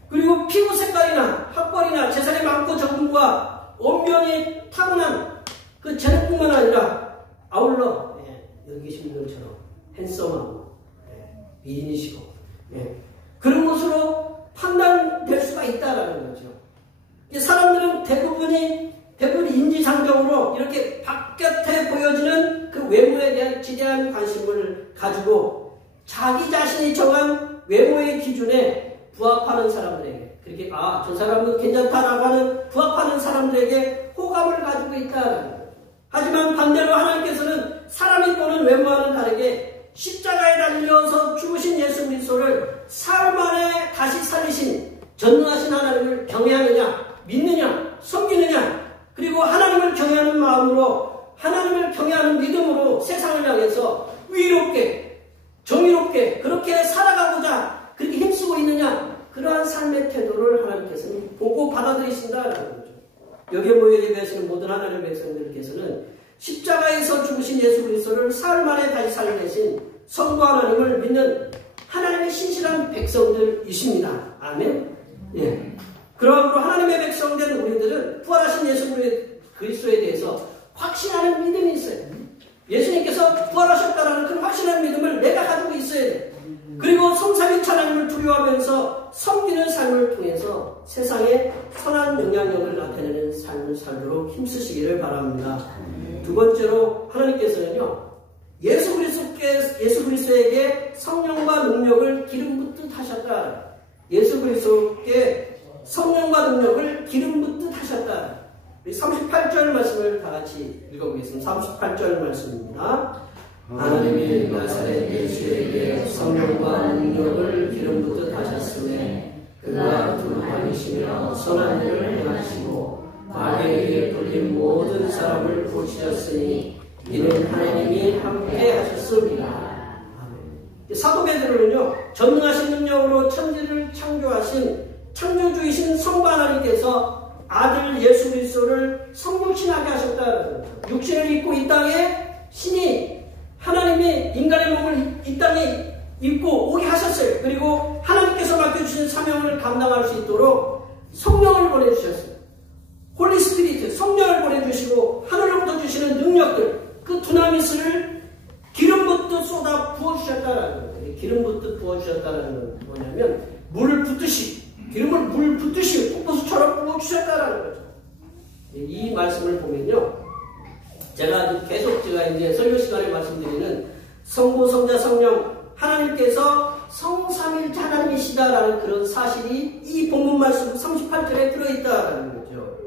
그리고 피부 색깔이나 학벌이나 재산이 많고 적은과 언변이 타고난 그 재능뿐만 아니라 아울러 여기 계신 분들처럼 핸섬하고 미인이시고 그런 것으로 판단될 수가 있다라는 거죠. 사람들은 대부분이 인지상정으로 이렇게 바깥에 보여지는 그 외모에 대한 지대한 관심을 가지고 자기 자신이 정한 외모의 기준에 부합하는 사람들에게 그렇게 저 사람은 괜찮다라고 하는 부합하는 사람들에게 호감을 가지고 있다라는 거예요. 하지만 반대로 하나님께서는 사람이 보는 외모와는 다르게 십자가에 달려서 죽으신 예수 그리스도를 사흘 만에 다시 살리신 전능하신 하나님을 경외하느냐, 믿느냐, 섬기느냐, 그리고 하나님을 경외하는 마음으로, 하나님을 경외하는 믿음으로 세상을 향해서 위롭게, 정의롭게 그렇게 살아가고자 그렇게 힘쓰고 있느냐, 그러한 삶의 태도를 하나님께서는 보고 받아들이신다라는 거죠. 여기에 모여 예배하시는 모든 하나님의 백성들께서는 십자가에서 죽으신 예수 그리스도를 사흘 만에 다시 살려내신 성부 하나님을 믿는 하나님의 신실한 백성들이십니다. 아멘. 예. 그러므로 하나님의 백성된 우리들은 부활하신 예수 그리스도에 대해서 확신하는 믿음이 있어요. 예수님께서 부활하셨다라는 그 확신하는 믿음을 내가 가지고 있어야 돼. 그리고 성삼위일체 하나님을 두려워하면서 섬기는 삶을 통해서 세상에 선한 영향력을 나타내는 삶을 살도록 힘쓰시기를 바랍니다. 두 번째로 하나님께서는요, 예수 그리스도에게 성령과 능력을 기름 붓듯 하셨다. 예수 그리스도께 성령과 능력을 기름 붓듯 하셨다. 38절 말씀을 다 같이 읽어보겠습니다. 38절 말씀입니다. 하나님이 나사렛 예수에게 성령과 능력을 기름 붓듯 하셨으며 그가 두루다니시며 선한 일을 행하시고 마귀에게 돌린 모든 사람을 고치셨으니 이는 하나님이 함께 하셨습니다. 사도 베드로는요, 전능하신 능력으로 천지를 창조하신 창조주이신 성부 하나님께서 아들 예수 그리스도를 성육신하게 하셨다. 육신을 입고 이 땅에 신이 하나님이 인간의 몸을 이 땅에 입고 오게 하셨어요. 그리고 하나님께서 맡겨주신 사명을 감당할 수 있도록 성령을 보내주셨어요. 홀리 스피리트, 성령을 보내주시고 하늘로부터 주시는 능력들, 그 두나미스를 기름 붓듯 쏟아 부어주셨다라는 거예요. 기름 붓듯 부어주셨다라는 건 뭐냐면 물을 붓듯이, 기름을 물 붓듯이 폭포수처럼 부어주셨다라는 거죠. 이 말씀을 보면요, 제가 이제 설교 시간에 말씀드리는 성부, 성자, 성령 하나님께서 성삼위일체 하나님이시다라는 그런 사실이 이 본문 말씀 38절에 들어있다라는 거죠.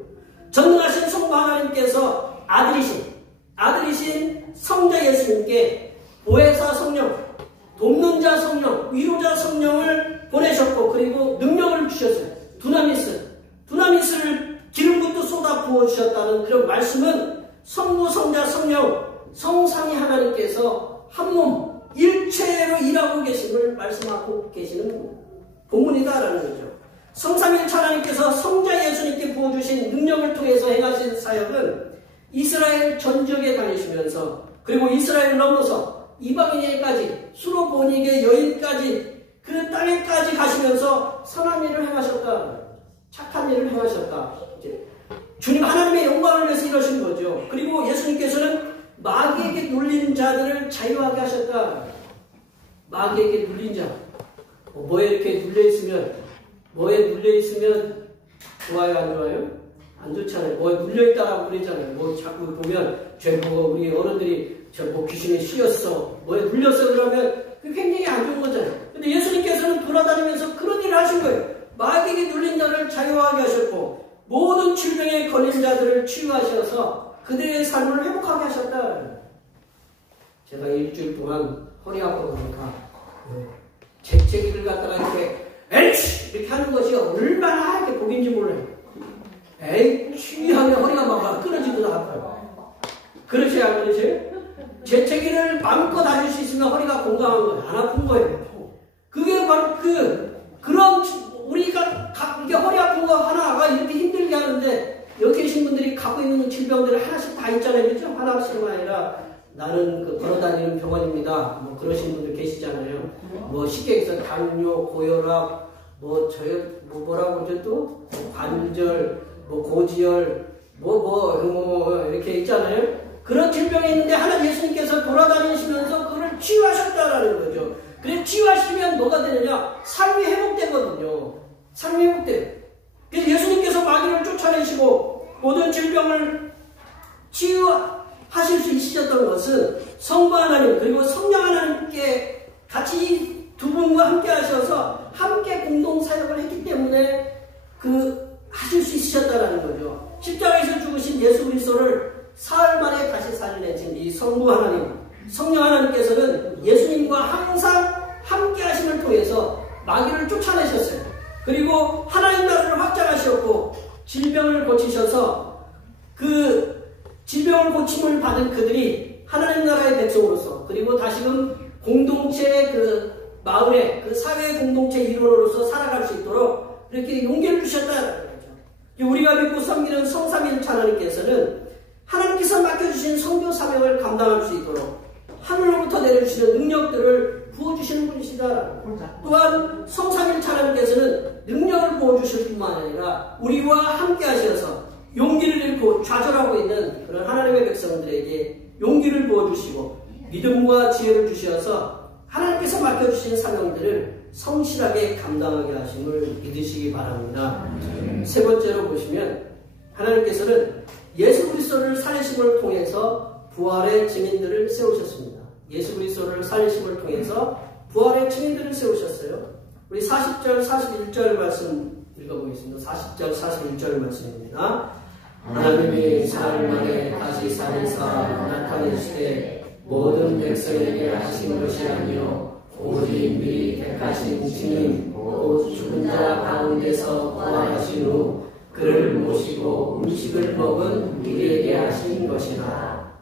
전능하신 성부 하나님께서 아들이신 성자 예수님께 보혜사 성령, 돕는 자 성령, 위로자 성령을 보내셨고, 그리고 능력을 주셨어요. 두나미스를 기름 붓듯 쏟아 부어주셨다는 그런 말씀은 성부, 성자, 성령, 성삼위 하나님께서 한 몸, 일체로 일하고 계심을 말씀하고 계시는 본문이다라는 거죠. 성삼위일체 하나님께서 성자 예수님께 부어주신 능력을 통해서 행하신 사역은 이스라엘 전적에 다니시면서, 그리고 이스라엘 넘어서 이방인에게까지, 수로 보니게 여인까지 그 땅에까지 가시면서 선한 일을 행하셨다. 착한 일을 행하셨다. 주님 하나님의 영광을 위해서 이러신 거죠. 그리고 예수님께서는 마귀에게 눌린 자들을 자유하게 하셨다. 마귀에게 눌린 자, 뭐에 이렇게 눌려있으면 좋아요, 안 좋아요? 안 좋잖아요. 뭐에 눌려있다라고 그러잖아요. 뭐 자꾸 보면 우리 어른들이 뭐 귀신이 씌었어, 뭐에 눌렸어 그러면 그게 굉장히 안 좋은 거잖아요. 근데 예수님께서는 돌아다니면서 그런 일을 하신 거예요. 마귀에게 눌린 자를 자유하게 하셨고 모든 질병에 걸린 자들을 치유하셔서 그들의 삶을 회복하게 하셨다. 제가 일주일 동안 허리 아프고 그러니까 재채기를 갖다가 이렇게 하는 것이 얼마나 이렇게 복인지 몰라요. 취하면 허리가 막 끊어지고 아파요. 그러세요, 안 그러세요? 재채기를 마음껏 하실 수 있으면 허리가 건강한 거예요. 안 아픈 거예요. 그게 바로 그런 우리가 이게 허리 아픈 거 하나가 이렇게 힘들게 하는데, 여기 계신 분들이 갖고 있는 질병들을 하나씩 다 있잖아요. 그죠? 하나씩만 아니라 나는 걸어다니는 병원입니다. 뭐 그러신 분들 계시잖아요. 뭐 쉽게 해서 당뇨, 고혈압, 뭐라고 그러죠 또? 관절, 고지혈, 이렇게 있잖아요. 그런 질병이 있는데 하나 예수님께서 돌아다니시면서 그걸 치유하셨다라는 거죠. 그래 치유하시면 뭐가 되느냐? 삶이 회복되거든요. 삶이 회복돼요. 그래서 예수님께서 마귀를 쫓아내시고 모든 질병을 치유하실 수 있으셨던 것은 성부 하나님 그리고 성령 하나님께 같이 두 분과 함께 하셔서 함께 공동 사역을 했기 때문에 하실 수 있으셨다라는 거죠. 십자가에서 죽으신 예수 그리스도를 사흘 만에 다시 살려내신 이 성부 하나님, 성령 하나님께서는 예수님과 항상 함께 하심을 통해서 마귀를 쫓아내셨어요. 그리고 하나님 나라를 확장하셨고 질병을 고치셔서 그 질병을 고침을 받은 그들이 하나님 나라의 백성으로서 그리고 다시금 공동체의 그 마을의 그 사회 공동체 일원으로서 살아갈 수 있도록 이렇게 용기를 주셨다는 거죠. 우리가 믿고 섬기는 성삼위일체 하나님께서는 하나님께서 맡겨주신 선교 사명을 감당할 수 있도록 하늘로부터 내려주시는 능력들을 부어주시는 분이시다. 또한 성삼위일체 하나님께서는 능력을 부어주실 뿐만 아니라 우리와 함께 하셔서 용기를 잃고 좌절하고 있는 그런 하나님의 백성들에게 용기를 부어주시고 믿음과 지혜를 주셔서 하나님께서 맡겨주신 사명들을 성실하게 감당하게 하심을 믿으시기 바랍니다. 세 번째로 보시면 하나님께서는 예수 그리스도를 살리심을 통해서 부활의 증인들을 세우셨습니다. 예수 그리스도를 살리심을 통해서 부활의 증인들을 세우셨어요. 우리 40절, 41절 말씀 읽어보겠습니다. 40절, 41절 말씀입니다. 하나님이 사흘 만에 다시 살리사 나타내시되 모든 백성에게 하신 것이 아니요 오직 미리 택하신 증인 곧 죽은 자 가운데서 부활하신 후 그를 모시고 음식을 먹은 우리에게 하신 것이라.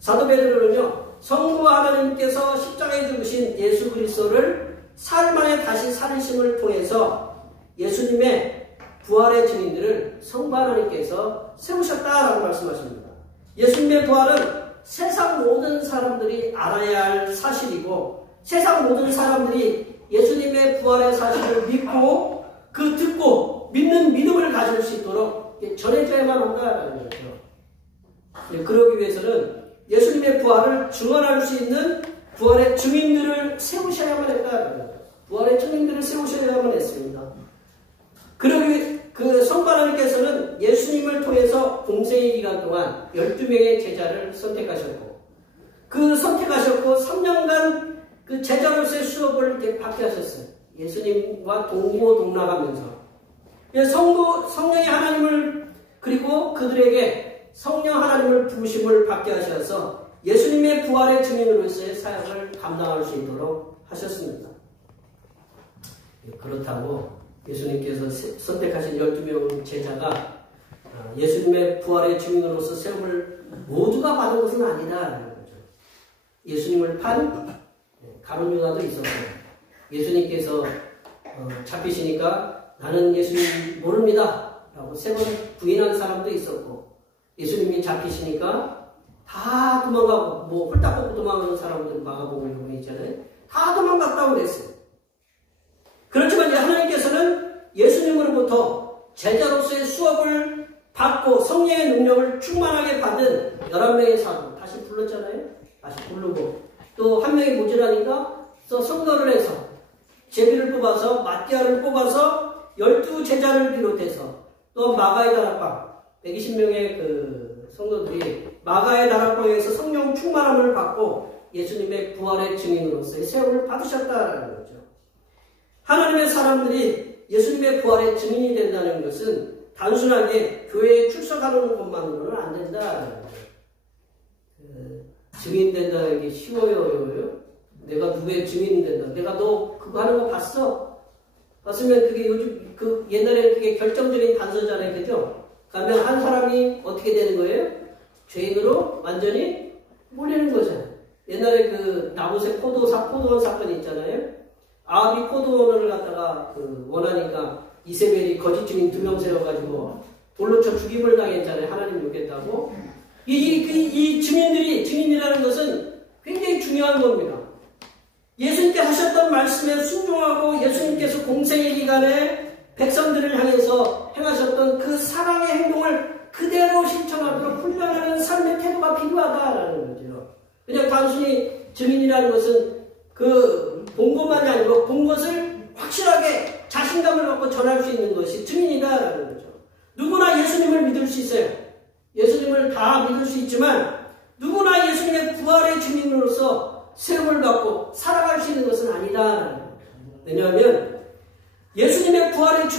사도 베드로는요 성부 하나님께서 십자가에 죽으신 예수 그리스도를 사흘 만에 다시 살리심을 통해서 예수님의 부활의 증인들을 성부 하나님께서 세우셨다라고 말씀하십니다. 예수님의 부활은 세상 모든 사람들이 알아야 할 사실이고 세상 모든 사람들이 예수님의 부활의 사실을 믿고 그 듣고 믿는 믿음을 가질 수 있도록 전해져야만 한다는 거죠. 그러기 위해서는 예수님의 부활을 증언할 수 있는 부활의 증인들을 세우셔야만 했다는 거죠. 부활의 증인들을 세우셔야만 했습니다. 그러기 그 성부 하나님께서는 예수님을 통해서 공생의 기간 동안 12명의 제자를 선택하셨고 그 선택하셨고 3년간 그 제자로서의 수업을 받게 하셨어요. 예수님과 동고동락하면서 성령의 하나님을 그리고 그들에게 성령 하나님을 부으심을 받게 하셔서 예수님의 부활의 증인으로서의 사역을 감당할 수 있도록 하셨습니다. 그렇다고 예수님께서 선택하신 12명 제자가 예수님의 부활의 증인으로서 세움을 모두가 받은 것은 아니다라는 거죠. 예수님을 판 가룟 유다도 있었고 예수님께서 잡히시니까 나는 예수님 모릅니다 라고 3번 부인한 사람도 있었고 예수님이 잡히시니까 다 도망가고 뭐 홀딱 벗고 도망가는 사람들 마가복음 있잖아요. 다 도망갔다고 그랬어요. 그렇지만 이제 하나님께서는 예수님으로부터 제자로서의 수업을 받고 성령의 능력을 충만하게 받은 11명의 사도 다시 불렀잖아요. 다시 부르고 또 한 명이 모자라니까 또 성도를 해서 제비를 뽑아서 마띠아를 뽑아서 12제자를 비롯해서 또 마가의 다락방 120명의 그 성도들이 마가의 다락방에서 성령 충만함을 받고 예수님의 부활의 증인으로서의 세움을 받으셨다는 거죠. 하나님의 사람들이 예수님의 부활의 증인이 된다는 것은 단순하게 교회에 출석하는 것만으로는 안 된다는 거죠. 증인 된다는 게 쉬워요, 어려워요? 내가 누구의 증인이 된다. 내가 너 그거 하는 거 봤어? 봤으면 그게 요즘 그 옛날에 그게 결정적인 단서잖아요, 그죠? 그러면 한 사람이 어떻게 되는 거예요? 죄인으로 완전히 몰리는 거잖아요. 옛날에 그 나봇의 포도원 사건이 있잖아요. 아합이 포도원을 갖다가 원하니까 이세벨이 거짓 증인 2명 세워가지고 돌로 쳐 죽임을 당했잖아요. 하나님 욕했다고. 이 증인이라는 것은 굉장히 중요한 겁니다. 예수님께 하셨던 말씀에 순종하고 예수님께서 공생의 기간에 백성들을 향해서 행하셨던 그 사랑의 행동을 그대로 실천하도록 훈련하는 삶의 태도가 필요하다라는 거죠. 그냥 단순히 증인이라는 것은 본 것만이 아니고 본 것을 확실하게 자신감을 갖고 전할 수 있는 것이 증인이다라는 거죠. 누구나 예수님을 믿을 수 있어요. 예수님을 다 믿을 수 있지만 누구나 예수님의 부활의 증인으로서 세움을 받고 살아갈 수 있는 것은 아니다라는 거죠. 왜냐하면 예수님의 부활의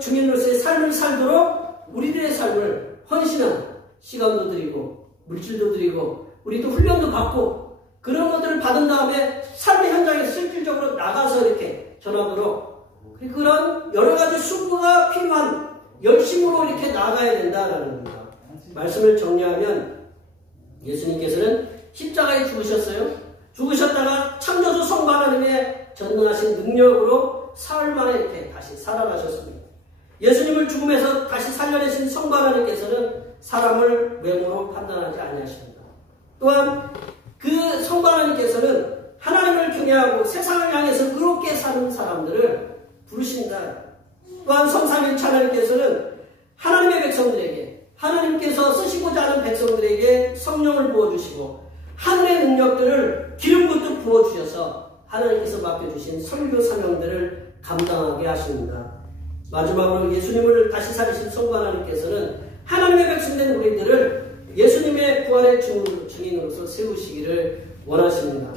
증인으로서의 삶을 살도록 우리들의 삶을 헌신한 시간도 드리고 물질도 드리고 우리도 훈련도 받고 그런 것들을 받은 다음에 삶의 현장에 실질적으로 나가서 이렇게 전하도록 그런 여러 가지 수고가 필요한 열심으로 이렇게 나가야 된다라는 겁니다. 말씀을 정리하면 예수님께서는 십자가에 죽으셨어요. 죽으셨다가 창조주 성부 하나님의 전능하신 능력으로 사흘 만에 이렇게 다시 살아나셨습니다. 예수님을 죽음에서 다시 살려내신 성부 하나님께서는 사람을 외모로 판단하지 아니하십니다. 또한 그 성부 하나님께서는 하나님을 경외하고 세상을 향해서 의롭게 사는 사람들을 부르신다. 또한 성삼일체 하나님께서는 하나님의 백성들에게 하나님께서 쓰시고자 하는 백성들에게 성령을 부어주시고 하늘의 능력들을 기름 붓듯 부어주셔서 하나님께서 맡겨주신 설교 사명들을 감당하게 하십니다. 마지막으로 예수님을 다시 살리신 성부 하나님께서는 하나님의 백성된 우리들을 예수님의 부활의 증인으로서 세우시기를 원하십니다.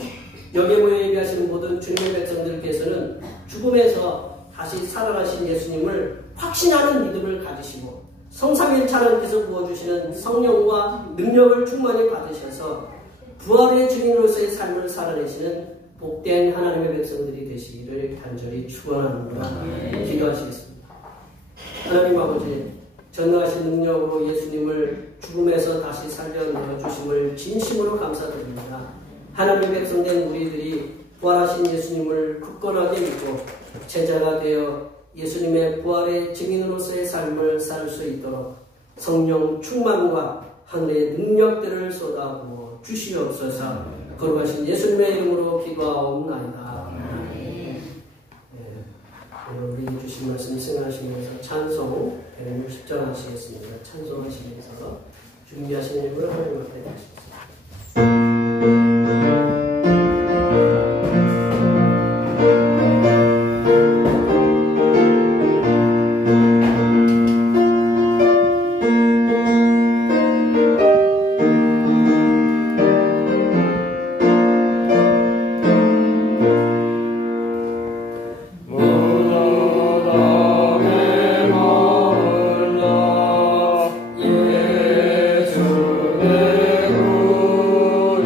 여기에 모여 예비하시는 모든 주님의 백성들께서는 죽음에서 다시 살아나신 예수님을 확신하는 믿음을 가지시고 성삼위일체 하나님께서 부어주시는 성령과 능력을 충만히 받으셔서 부활의 증인으로서의 삶을 살아내시는 복된 하나님의 백성들이 되시기를 간절히 축원합니다. 기도하시겠습니다. 하나님 아버지, 전능하신 능력으로 예수님을 죽음에서 다시 살려내어 주심을 진심으로 감사드립니다. 하나님의 백성된 우리들이 부활하신 예수님을 굳건하게 믿고 제자가 되어 예수님의 부활의 증인으로서의 삶을 살 수 있도록 성령 충만과 하늘의 능력들을 쏟아부어 주시옵소서. 거룩하신 예수님의 이름으로 기도하옵나이다. 우리 주신 말씀 생각하시면서 찬송 160절 하시겠습니다. 찬송하시면서 준비하신 일을 하나님 앞에 하십시오. 예수 내 구주,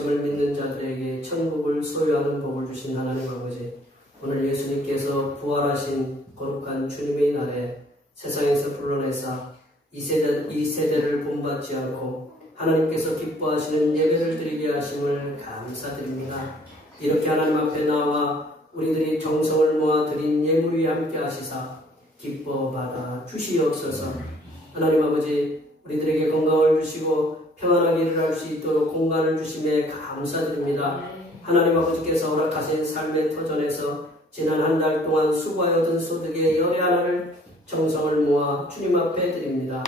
부활하심을 믿는 자들에게 천국을 소유하는 복을 주신 하나님 아버지, 오늘 예수님께서 부활하신 거룩한 주님의 날에 세상에서 불러내사 이 세대를 본받지 않고 하나님께서 기뻐하시는 예배를 드리게 하심을 감사드립니다. 이렇게 하나님 앞에 나와 우리들이 정성을 모아 드린 예물 위에 함께 하시사 기뻐 받아 주시옵소서. 하나님 아버지, 우리들에게 건강을 주시고 평안하게 일을 할 수 있도록 공간을 주심에 감사드립니다. 하나님 아버지께서 허락하신 삶의 터전에서 지난 한 달 동안 수고하여 얻은 소득의 열의 하나를 정성을 모아 주님 앞에 드립니다.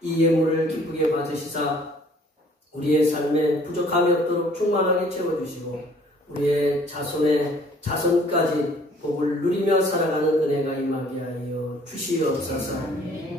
이 예물을 기쁘게 받으시사 우리의 삶에 부족함이 없도록 충만하게 채워주시고 우리의 자손의 자손까지 복을 누리며 살아가는 은혜가 임하게 하여 주시옵소서.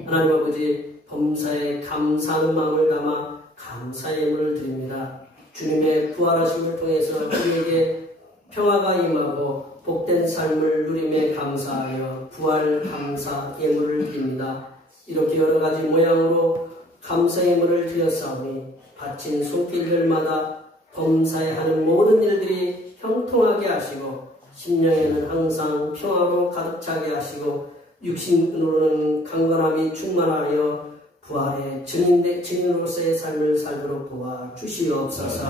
하나님 아버지, 범사에 감사하는 마음을 담아 감사의 예물을 드립니다. 주님의 부활하심을 통해서 우리에게 평화가 임하고 복된 삶을 누림에 감사하여 부활 감사 예물을 드립니다. 이렇게 여러 가지 모양으로 감사 예물을 드렸사오니 바친 손길들마다 범사에 하는 모든 일들이 형통하게 하시고 심령에는 항상 평화로 가득 차게 하시고 육신으로는 강건함이 충만하여 부활의 증인으로서의 삶을 살도록 도와주시옵소서.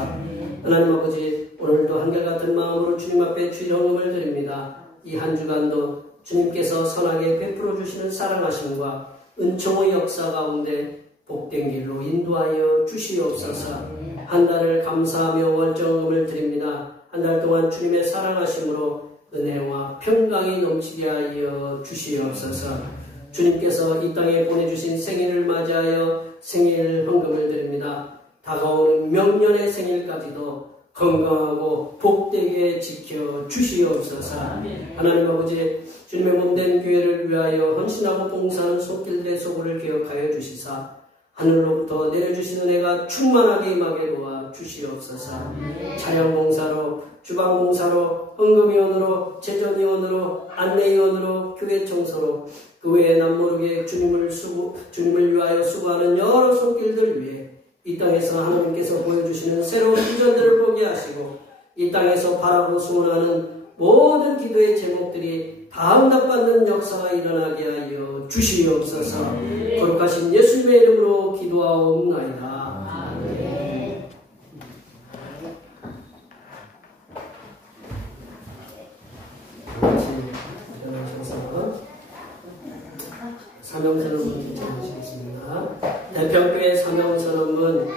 하나님 아버지, 오늘도 한결같은 마음으로 주님 앞에 주일헌금을 드립니다. 이 한 주간도 주님께서 선하게 베풀어 주시는 사랑하심과 은총의 역사 가운데 복된 길로 인도하여 주시옵소서. 한 달을 감사하며 월정금을 드립니다. 한 달 동안 주님의 사랑하심으로 은혜와 평강이 넘치게 하여 주시옵소서. 주님께서 이 땅에 보내주신 생일을 맞이하여 생일 헌금을 드립니다. 다가오는 명년의 생일까지도 건강하고 복되게 지켜 주시옵소서. 하나님 아버지, 주님의 몸된 교회를 위하여 헌신하고 봉사하는 손길들의 소굴을 기억하여 주시사 하늘로부터 내려주신 은혜가 충만하게 임하게 도와 주시옵소서. 찬양 봉사로, 주방 봉사로, 헌금위원으로, 제전위원으로, 안내위원으로, 교회 청소로, 그 외에 남모르게 주님을 위하여 수고하는 여러 손길들 위해 이 땅에서 하나님께서 보여주시는 새로운 비전들을 보게 하시고 이 땅에서 바라고 소원하는 모든 기도의 제목들이 다 응답받는 역사가 일어나게 하여 주시옵소서. 거룩하신 예수님의 이름으로 기도하옵나이다. 아멘. 같이 일어나셔서 사명선언문 기도하시겠습니다. 대평교회 사명선언문.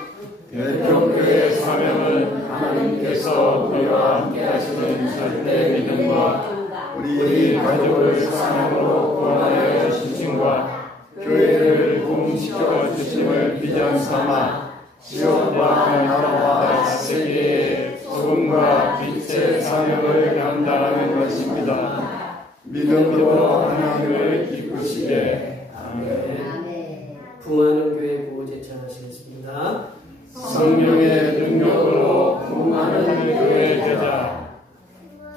대평교회 사명은 하나님께서 우리와 함께 하시는 절대 믿음과 우리 가족을 사랑으로 구원하여 주심과 교회를 공시켜 주심을 비전 삼아 지역과 나라와 세계의 소금과 빛의 사명을 감당하는 것입니다. 믿음으로 하나님을 기쁘시게. 아멘. 부흥하는 교회 구호 제창하시겠습니다. 성령의 능력으로 부흥하는 교회 되자.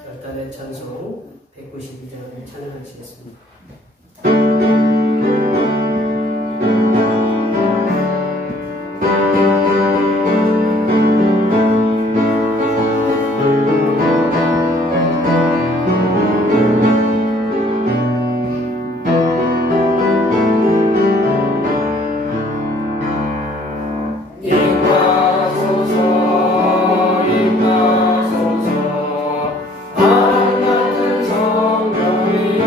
결단의 찬송 192장을 찬양하시겠습니다. 하나님 같은 성령이여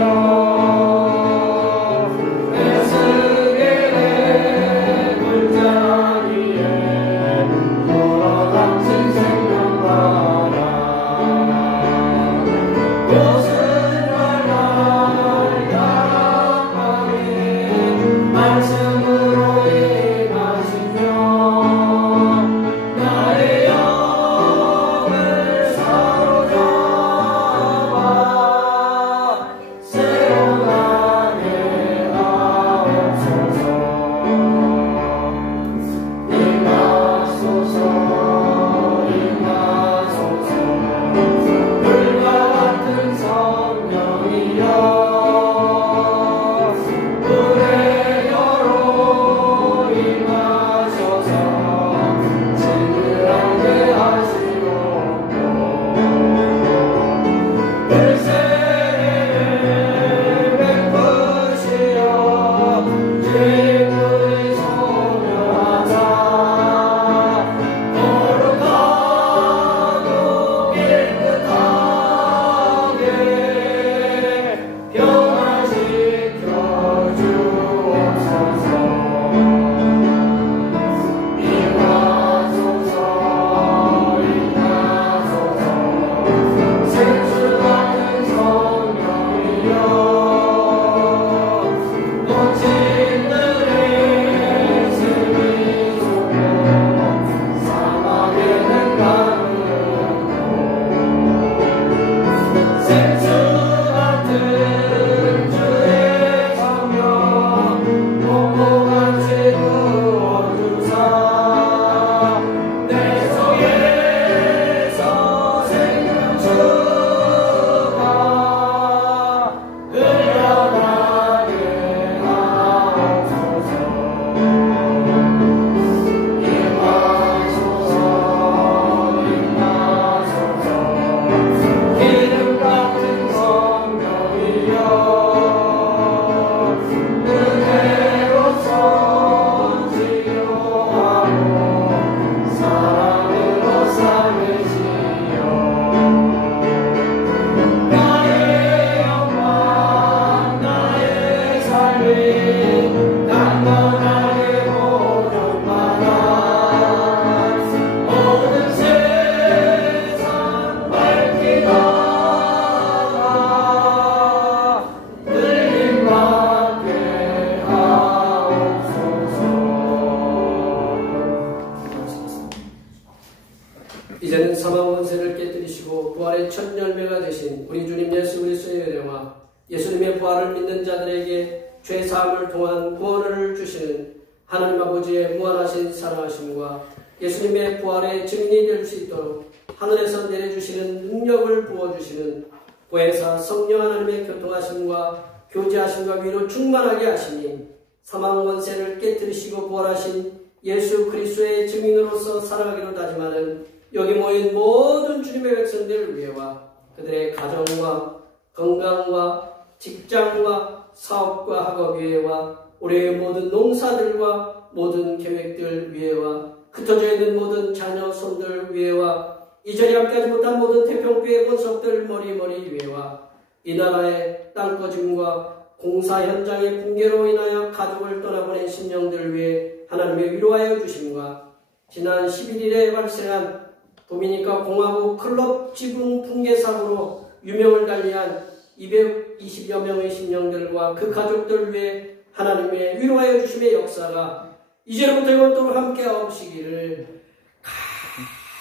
사망 권세를 깨뜨리시고 부활의 첫 열매가 되신 우리 주님 예수 그리스도의 은혜와 예수님의 부활을 믿는 자들에게 죄사함을 통한 구원을 주시는 하나님 아버지의 무한하신 사랑하심과 예수님의 부활의 증인이 될 수 있도록 하늘에서 내려주시는 능력을 부어주시는 보혜사 성령 하나님의 교통하심과 교제하심과 위로 충만하게 하시니 사망 권세를 깨뜨리시고 부활하신 예수 그리스도의 증인으로서 살아가기로 다짐하는 여기 모인 모든 주님의 백성들 위해와 그들의 가정과 건강과 직장과 사업과 학업 위해와 우리의 모든 농사들과 모든 계획들 위해와 흩어져 있는 모든 자녀 손들 위해와 이 자리에 함께하지 못한 모든 태평교회 권속들 머리머리 위해와 이 나라의 땅꺼짐과 공사 현장의 붕괴로 인하여 가족을 떠나보낸 심령들 위해 하나님의 위로하여 주심과 지난 11일에 발생한 도미니카 공화국 클럽 지붕 붕괴 사고로 유명을 달리한 220여 명의 심령들과 그 가족들 위해 하나님의 위로하여 주심의 역사가 이제로부터 영원토록 함께 하옵시기를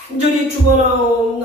간절히 축원하옵나이다.